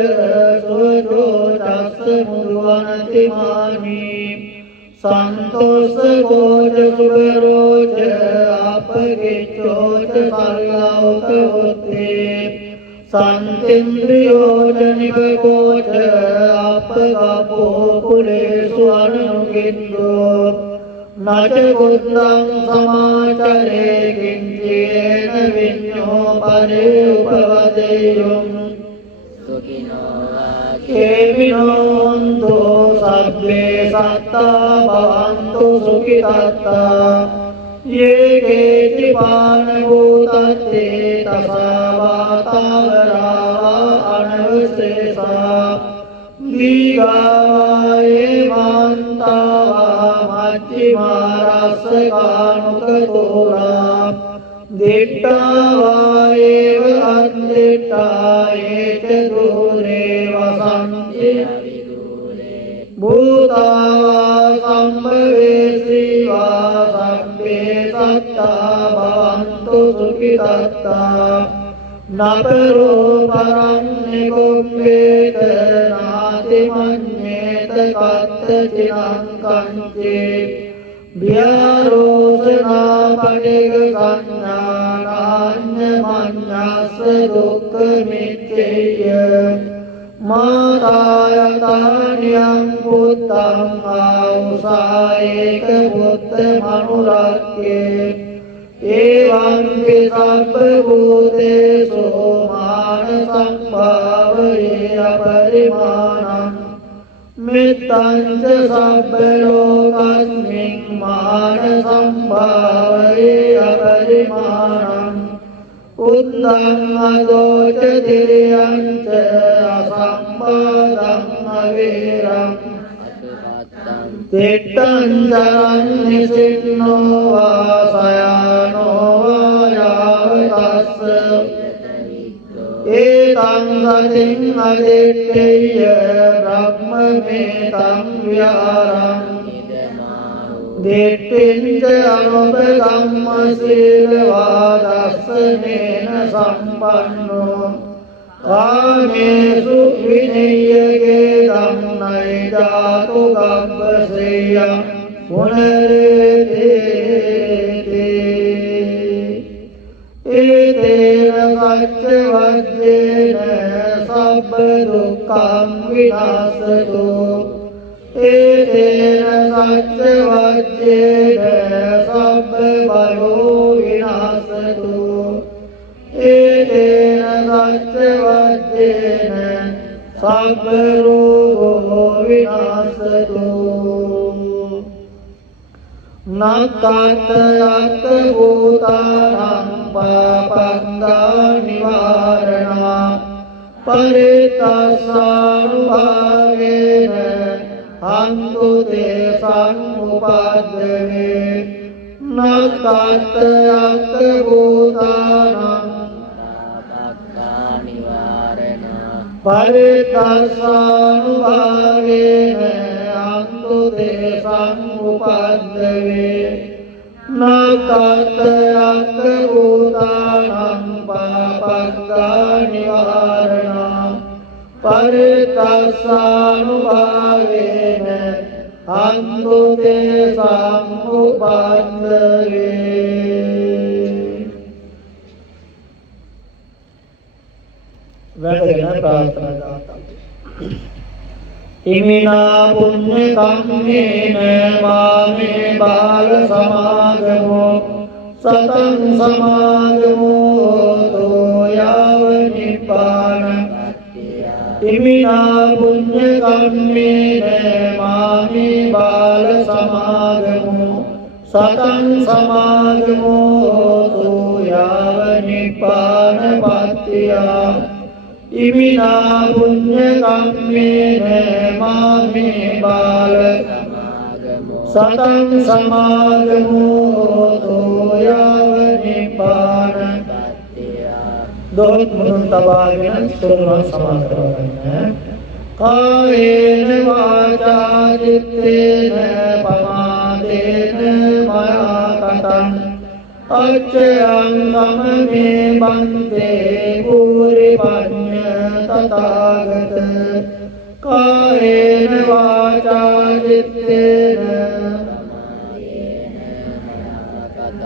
සෝජෝචස්ස මුදුවනති මානී සන්තෝෂ කෝච සුබරෝච අපගිච්ඡෝච සල්ලෝක හොත්තේ සන්තේන්ද්‍රියෝච නිබකෝච අපගපෝ කුලේසු අනුගින්දෝ නච බුද්ධං සමාචරේ කිංචේන විඤ්ඤෝ පරේ උපවදේයං සුඛිනෝ කේවිනෝන්තෝ සබ්බේ සත්තා භවන්තු සුඛිතත්තා ये केचि पानभूतत्ते तसावातावरावा अनवशेषा दीगावाये मान्तावा मच्चिमारस्सकानुकतोरा दिट्टावायेव अद्दिट्टाये च दूरे वसन्ति भूतावा सम्भवेशिवा सब्बे सत्ता भवन्तु सुखितत्ता नपरो परं निगुम्भेत नाति मन्येत कत्तचिनं कञ्चित् व्यारोचना पटिग संज्ञानान्यमन्यस्य दुःखमित्येय मातायतान्यं पुत्रं आउसायेक पुत्रमनुरक्ष्ये एवं सर्वभूतेषु मानसंभावये अपरिमाणम् मित्तं च सर्वलोकस्मिन् मानसंभावये अपरिमाणम् उत्तम अदोच तिर्यं च असंवादं अवीरम् तिष्ठं चरं निसिन्नो वा शयानो वा यावतस्य एतं सतिं अदित्यय ब्रह्ममेतं व्यारम् दिट्ठिं च अनुपगम्यशीलवादस्सनेन सम्पन्नो कामेषु विनियगेदं नैजातु गब्बसेयं पुनरेति एतेन सच्चवज्जेन सब्बदुःखं विनाशतु एतेन सच्चवज्जेन सब्बभयो विनाशतु एतेन सच्चवज्जेन सब्बरोगो विनाशतु न कातयत भूतानां पापङ्गा निवारणा परितस्सानुभावेन हन्तु तेषां उपाद्रवे न कातयत भूतानां परितस्सानुभावेन हन्तु तेषां उपाद्रवे न कातयत भूतानां पापङ्गा පරිත්‍ස්සානුභාවේන අන්දුතේ සම්මුපන්දවේ. වැදගෙන ප්‍රාර්ථනා ගාථා. ඉමිනා පුඤ්ඤ කම්මේන මාමේ බාල සමාගමෝ සතං සමාගමෝ යාව නිපාන. ඉමිනා පුඤ්ඤ කම්මේන මාමේ බාල සමාගමෝ සතං සමාගමෝ යාව නිපාන පත්තියා. ඉමිනා පුඤ්ඤ කම්මේන මාමේ බාල සතං සමාගමෝ යාව නිපාන පත්තියා. දොත් මුදුන් තබාගෙන සුරුවන් සමාදරවන්න. කායේන වාචා චිත්තේන පමාදේන මයා කතං අච්චයං ගමනේ බන්තේ පුරි පඤ්ඤ තථාගත. කායේන වාචා චිත්තේන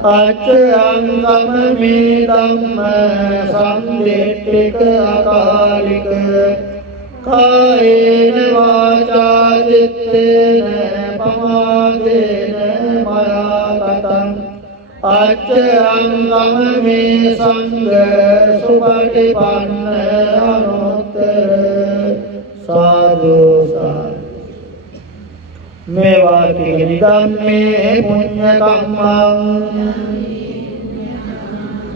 අච්චයං ගමනේ ධම්ම සම්දිට්ඨික අකාලික. කායේන වාචා චිත්තේන පමාදේන මයා කතං අච්චයං ගමනේ සංඝ සුපටිපන්න අනුත්තර. සාදු සාදු. මේ වාක්‍යෙ නිදම්මේ පුඤ්ඤ කම්මං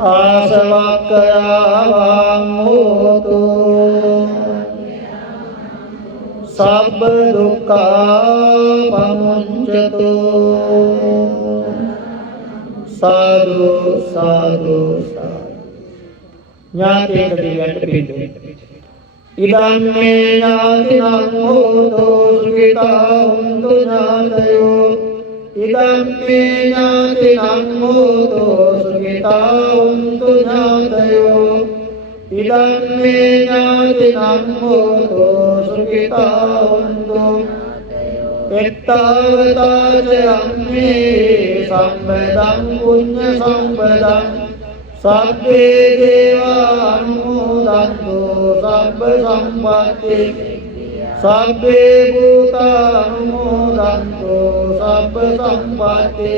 ආසවක්ඛයං හෝතු සබ්බ දුක්ඛා පමුඤ්චතු. සාදු සාදු සාදු. ඥාතේක දිව්‍යන්ට පිටු. ඉදම්මේ ඥාතිනං හෝතු සුඛිතා හුන්තු ඥාතයෝ. ඉදම්මේ ඥාතිනං හෝතු සුඛිතා හුන්තු ඥාතයෝ. ඉදම්මේ ඥාතිනං හෝතු සුඛිතා හුන්තු. එත්තාවතා ච අම්මේ සම්පදං පුඤ්ඤ සම්පදං සබ්බේ දේවා අනුමෝදන්තු සබ්බ සම්පatti. සබ්බේ භූතා අනුමෝදන්තු සබ්බ සම්පatti.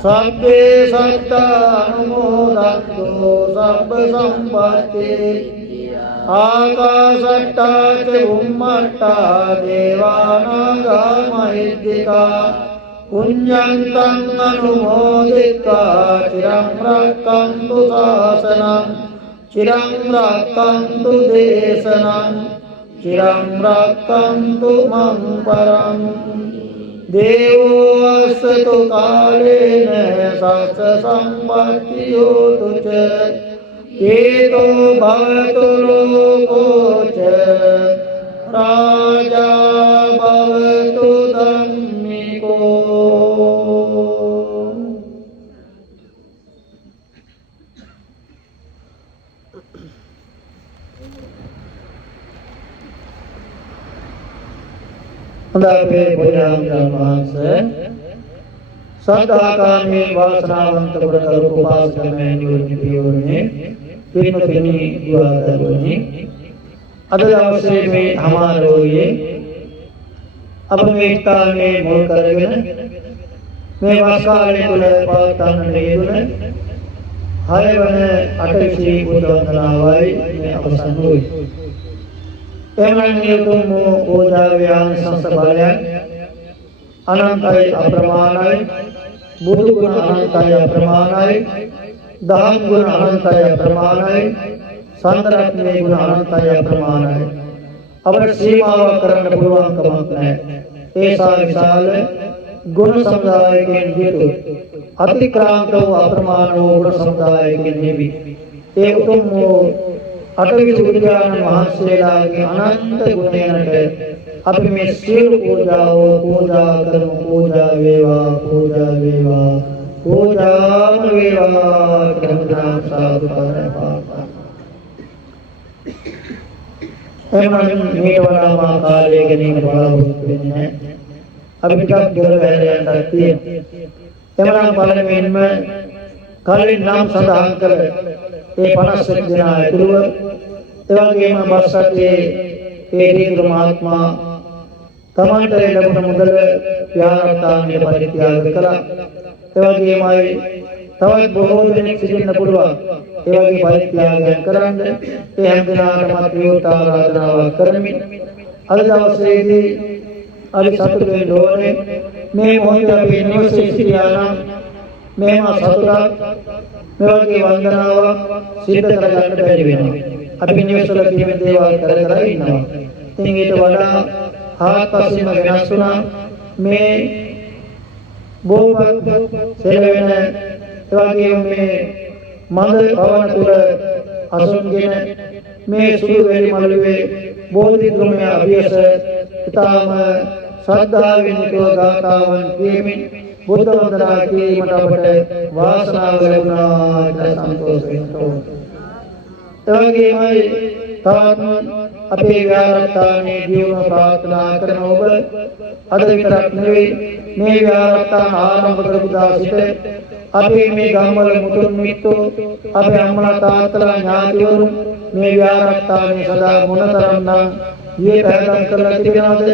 සබ්බේ සත්තා අනුමෝදන්තු සබ්බ සම්පatti. ආකාශට්ටා ච බුම්මට්ටා දේවානාගා මහිද්దికා පුඤ්ඤන්තං අනුමෝදිत्वा චිරං රක්ඛන්තු ශාසනං චිරං රක්ඛන්තු දේශනං චිරං රක්ඛන්තු මං පරං. දේවෝ අස්සතු කාලේන සස්ස සම්පත්තියෝතු ච හේතෝ භවතු ලෝකෝ ච රාජා භවතු ධම්මිකෝ. හොඳයි බුදුරජාණන් වහන්සේ සද්ධාකාමී වාසනාවන්ත පුරකරු උපාසක මෑණිවරුනි පියවරුනි පින්වත්නි දුවදරුනි අද දවසේ මේ හමාරෝයේ අප මේ ස්ථානයේ මුල් කරගෙන මේ වාස් කාලය තුළ පවත්වන්නට යෙදුන 6 වන අටවිසි බුද්ධ වන්දනාවයි මේ අවසන් වූයේ. එමන් නියුතුම් පූජාවේ ආනිසංස බලයන් අනන්තයි අප්‍රමාණයි. බුදු ගුණ අනන්තයි අප්‍රමාණයි. දහම් ගුණ අනන්තයි අප්‍රමාණයි. සංඝරත්නයේ ගුණ අනන්තයි අප්‍රමාණයි. අපට සීමාවක් කරන්න පුළුවන් කමක් නැහැ. ඒ විශාල ගුණ සමුදායකින් යුතු අතික්‍රාන්ත වූ අප්‍රමාණ වූ ගුණ සමුදායකින් නිවි. ඒ උතුම් වූ අටවිසි බුදුරජාණන් වහන්සේලාගේ අනන්ත ගුණයන්ට අපි මේ සියලු පූජාව පූජා කරමු. පූජා වේවා පූජා වේවා පූජාම වේවා කරමු. සාදු කරපා. එහෙනම් මේට වඩා මා කාලය ගැනීම බලාපොරොත්තු වෙන්නේ නැහැ. අපි ටිකක් ගෙදර වැහැලා යන්නත් තියෙනවා. එහෙනම් පළමුවෙන්ම කලින් නම් සඳහන් කළ ඒ 51 දෙනා ඇතුළුව ඒ වගේම බස් රථයේ ඒ දීගුරු මහත්මයා තමන්ට ලැබුණ මුදල ව්‍යාරත්තාංගයේ පරිත්‍යාග කළා. ඒ වගේමයි තවත් බොහෝ දෙනෙක් සිටින්න පුළුවන්. ඒ වගේ පරිත්‍යාගයන් කරන්න ඒ හැම දිනකටම ප්‍රියෝත ආරාධනාවක් කරමින් අද දවසේදී අපි සතුටු වෙන්න ඕනේ. මේ මොහොතේ අපි නිවසේ සිටියා නම් මේම සතුටක් මේ වගේ වන්දනාවක් සිද්ධ කරගන්න බැරි වෙනවා. අපි නිවසල තියෙන දේවල් කර කර ඉන්නවා. ඉතින් ඊට වඩා ආත්පසින්ම වෙනස් වුණා මේ බොහොම සෙලවෙන එවැගේම මේ මන්ද භවන තුල අසුන්ගෙන මේ සුදු වෙලි මළුවේ බෝධි ධර්මය අභියස ඊටාම ශ්‍රද්ධාවෙන් යුතුව ගාථාවන් කියමින් බුද්ධ වන්දනා කිරීමට අපට වාසනාව ලැබුණා කියලා සන්තෝෂ වෙනවා. එවැගේමයි තවත් අපේ ව්‍යාරත්තානේ ජීවන ප්‍රාර්ථනා කරන ඔබ අද විතරක් නෙවෙයි මේ ව්‍යාරත්තාන ආරම්භ කරපු දා සිට අපේ මේ ගම්වල මුතුන් මිත්තෝ අපේ අම්මලා තාත්තලා ඥාතිවරු මේ ව්‍යාරත්තානේ සදා මොනතරම්නම් ඊයේ පැහැදම් කරලා තිබෙනවද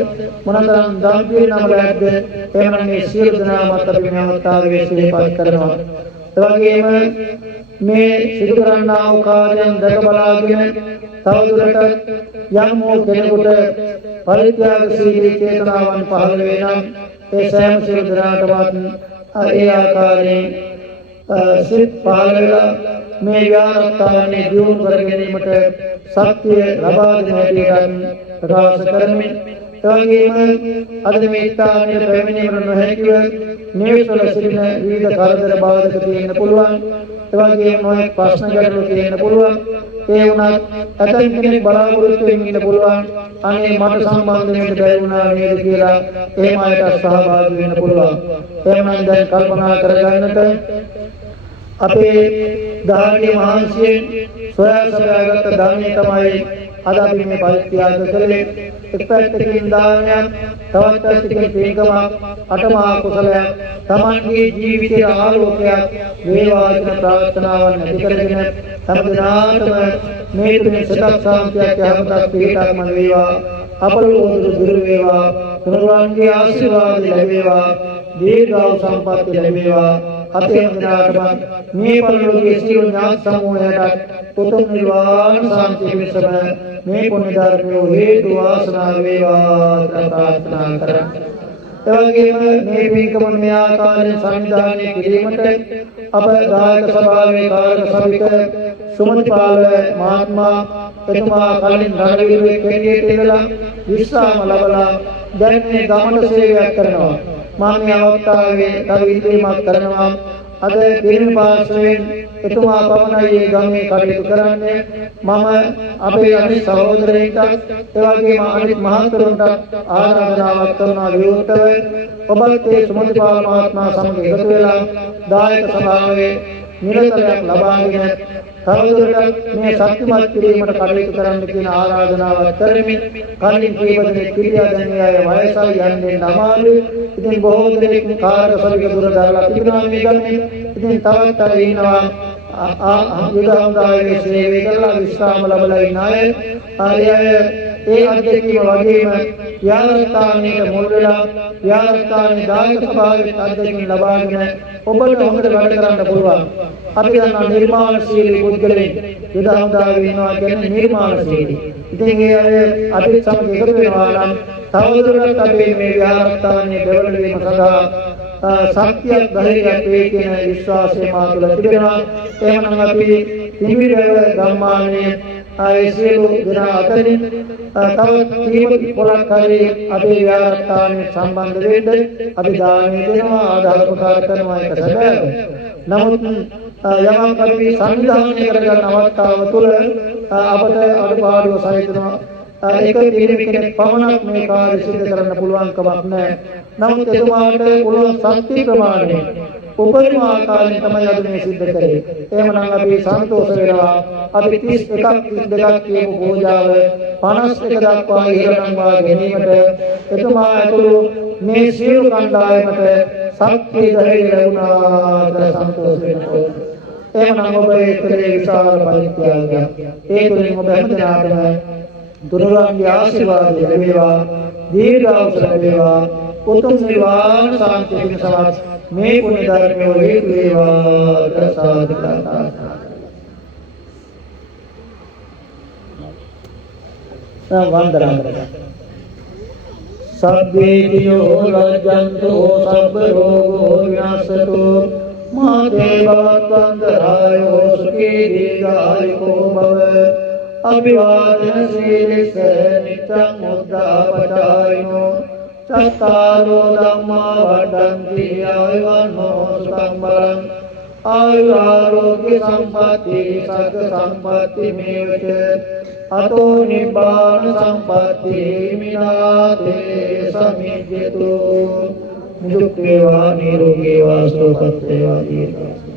මොනතරම් දම් පිරිනමලාද එහෙනම් මේ සියලු දෙනාමත් අපි මේ අවස්ථාවේ සිහිපත් කරනවා. එවැගේම මේ සිදු කරන්නා වූ කාර්යයන් දැක බලාගෙන තවදුරටත් යම් හෝ කෙනෙකුට පරිත්‍යාගශීලී චේතනාවන් පහළ වේ නම් ඒ සෑම සියලු දෙනාටවත් ඒ ආකාරයෙන් සිත් පහළ වෙලා මේ ව්‍යාරත්තානේ දියුණු කර ගැනීමට ශක්තිය ලබා දෙන හැටියට ප්‍රකාශ කරමින් එවැගේම අද මේ ස්ථානයේ පැමිණීමට නොහැකිව නිවෙස්වල සිටින විවිධ කරදර බාධක තියෙන්න පුළුවන්. එවැගේම නොයෙක් ප්‍රශ්න ගැටලු තියෙන්න පුළුවන්. ඒ වුණත් ඇතැම් කෙනෙක් බලාපොරොත්තු වෙන්න පුළුවන්. අනේ මට සම්බන්ධ වෙන්න බැරි වුණා නේද කියලා එහෙම අයට සහභාගී වෙන්න පුළුවන්. එහෙනම් දැන් කල්පනා කරගන්නට අපේ ධාර්මික මහන්සියෙන් සොයා සොයාගත් ධර්මය තමයි අද අපි මේ පරිත්‍යාග කළේ. එක් පැත්තකින් දානයක්, තවත් පැත්තකින් තේකමක්, අටමහා කුසලයක්, තමන්ගේ ජීවිතයේ ආලෝකයක් වේවා කියන ප්‍රාර්ථනාවන් ඇති කරගෙන හැමදෙනාටම මේ තුනේ සතක් සාන්තියක් යහපතක් පිහිටක්ම වේවා. අපලෝදුරු දුර වේවා. තුනුරුවන්ගේ ආශිර්වාද ලැබේවා. දීර්ඝායු සම්පන්නිය ලැබේවා. අපේ හැමදෙනාටම මේ පරිලෝකයේ සියලු ඥාති සමූහයට උතුම් නිර්වාණ සාන්තිය පිණිසම මේ පුණ්‍ය ධර්මයේ හේතු වාසනා වේවා කියලා ප්‍රාර්ථනා කරා. එවැගේම මේ පින්කම මේ ආකාරයෙන් සංවිධානය කිරීමට අප දායක සභාවේ කාර්ය සමිත සුමතිපාල මහත්මයා එතුමා කලින් රණවීරුවේ කෙටියට ඉඳලා විශ්‍රාම ලබලා දැන් මේ ගමන සේවයක් කරනවා. මම මේ අවස්ථාවේ තව ඉල්ලීමක් කරනවා. අද පිරිමි පාර්ශවයෙන් එතුමා පමණයි මේ ගමේ කටයුතු කරන්නේ. මම අපේ අනිත් සහෝදරයින්ට එවැගේම අනිත් මහත්තුරුන්ට ආරාධනාවක් කරනවා විවෘතව ඔබත් මේ සුමතිපාල මහත්මයා සමග එකතු වෙලා දායක සභාවේ නිරතයක් ලබාගෙන තවදුරටත් මේ ශක්තිමත් කිරීමට කටයුතු කරන්න කියන ආරාධනාවක් කරමින් කලින් කීපදෙනෙක් පිළියා දැන් අය වයසයි යන්නේ අමාරුයි. ඉතින් බොහෝ දෙනෙක් කාර්ය සමිතිය දුර දාලා තිබෙනවා මේ ගමේ. ඉතින් තවත් අය ඉන්නවා යුදහමුදාවේ සේවය කරලා විශ්‍රාම ලැබලා ඉන්න අය. ඒ අධ්‍යක්ෂකව වගේම ව්‍යාරත්තානයේ මුල් වෙලා ව්‍යාරත්තානයේ දායක සභාවේ අධ්‍යක්ෂකව ලබාගෙන ඔබට හොඳට වැඩ කරන්න පුළුවන්. අපි දන්නා නිර්මාණශීලී පුද්ගලයන් යුදහමුදාවේ ඉන්නවා කියන්නේ නිර්මාණශීලී. ඉතින් ඒ අය අපිට සමග එකතු වෙනවා නම් තවදුරටත් අපේ මේ ව්‍යාරත්තානයේ දෙවන වීම සඳහා ශක්තියක් ධෛර්යයක් වේ කියන විශ්වාසය මා තුළ තිබෙනවා. එහෙනම් අපි තිඹිරව ගම්මානයේ සියලු දෙනා අතරින් තවත් කීප පොලක් හරි අපේ ව්‍යාරත්තානයේ සම්බන්ධ වෙන්න අපි දානය දෙනවා ආදාළ උපකාර කරනවා එක සැබෑව. නමුත් යමක් අපි සංවිධානය කරගන්න අවස්ථාව තුළ අපට අඩුපාඩුව සහිතනවා. ඒක පිරිමි කෙනෙක් පමණක් මේ කාර්ය සිදු කරන්න පුළුවන් කමක් නැහැ. නමුත් එතුමාට පුළුවන් ශක්ති ප්‍රමාණය උපරිම ආකාරයෙන් තමයි අද මේ සිද්ධ කරේ. එහෙමනම් අපි සන්තෝෂ වෙනවා. අපි 31ක් 32ක් කියපු පූජාව 51 දක්වා ඉරණම්වා ගැනීමට එතුමා ඇතුළු මේ සියලු කණ්ඩායමට ශක්තිය ධෛර්යය ලැබුණා සන්තෝෂ වෙනවා. එහෙමනම් ඔබ ඒකේ විශාල පරිත්‍යාගයක්. ඒ තුලින් ඔබ හැමදෙනාටම දුර්ලභ ආශිර්වාද ලැබේවා. දීර්ඝායුෂ ලැබේවා. උතුම් නිර්වාණ සාන්තිය පිණිසවත් මේ පුණ්‍ය ධර්මයේ හේතු වේවා. ප්‍රසාද ප්‍රාර්ථනා. වන්දනා කරගන්න. සබ්බේතියෝ රජ්ජන්තෝ සබ්බ රෝගෝ විනාශතෝ මාතේ භවත්වන්දරායෝ සුඛී දීර්ඝායුකෝ භව අභිවාදන සීලස නිච්ඡං මුද්ධාපචායිනෝ චත්තාරෝ ධම්මා වඩ්ඩන්ති ආයුවන්නෝ සුඛං බලං ආයුරෝග්‍ය සම්පatti සග්ග සම්පatti මේවච අතෝ නිබ්බාන සම්පatti මිනාතේ සමිජ්ජතු නිදුක් වේවා නිරෝගී වේවා සුවපත් වේවා දීර්ඝායුෂ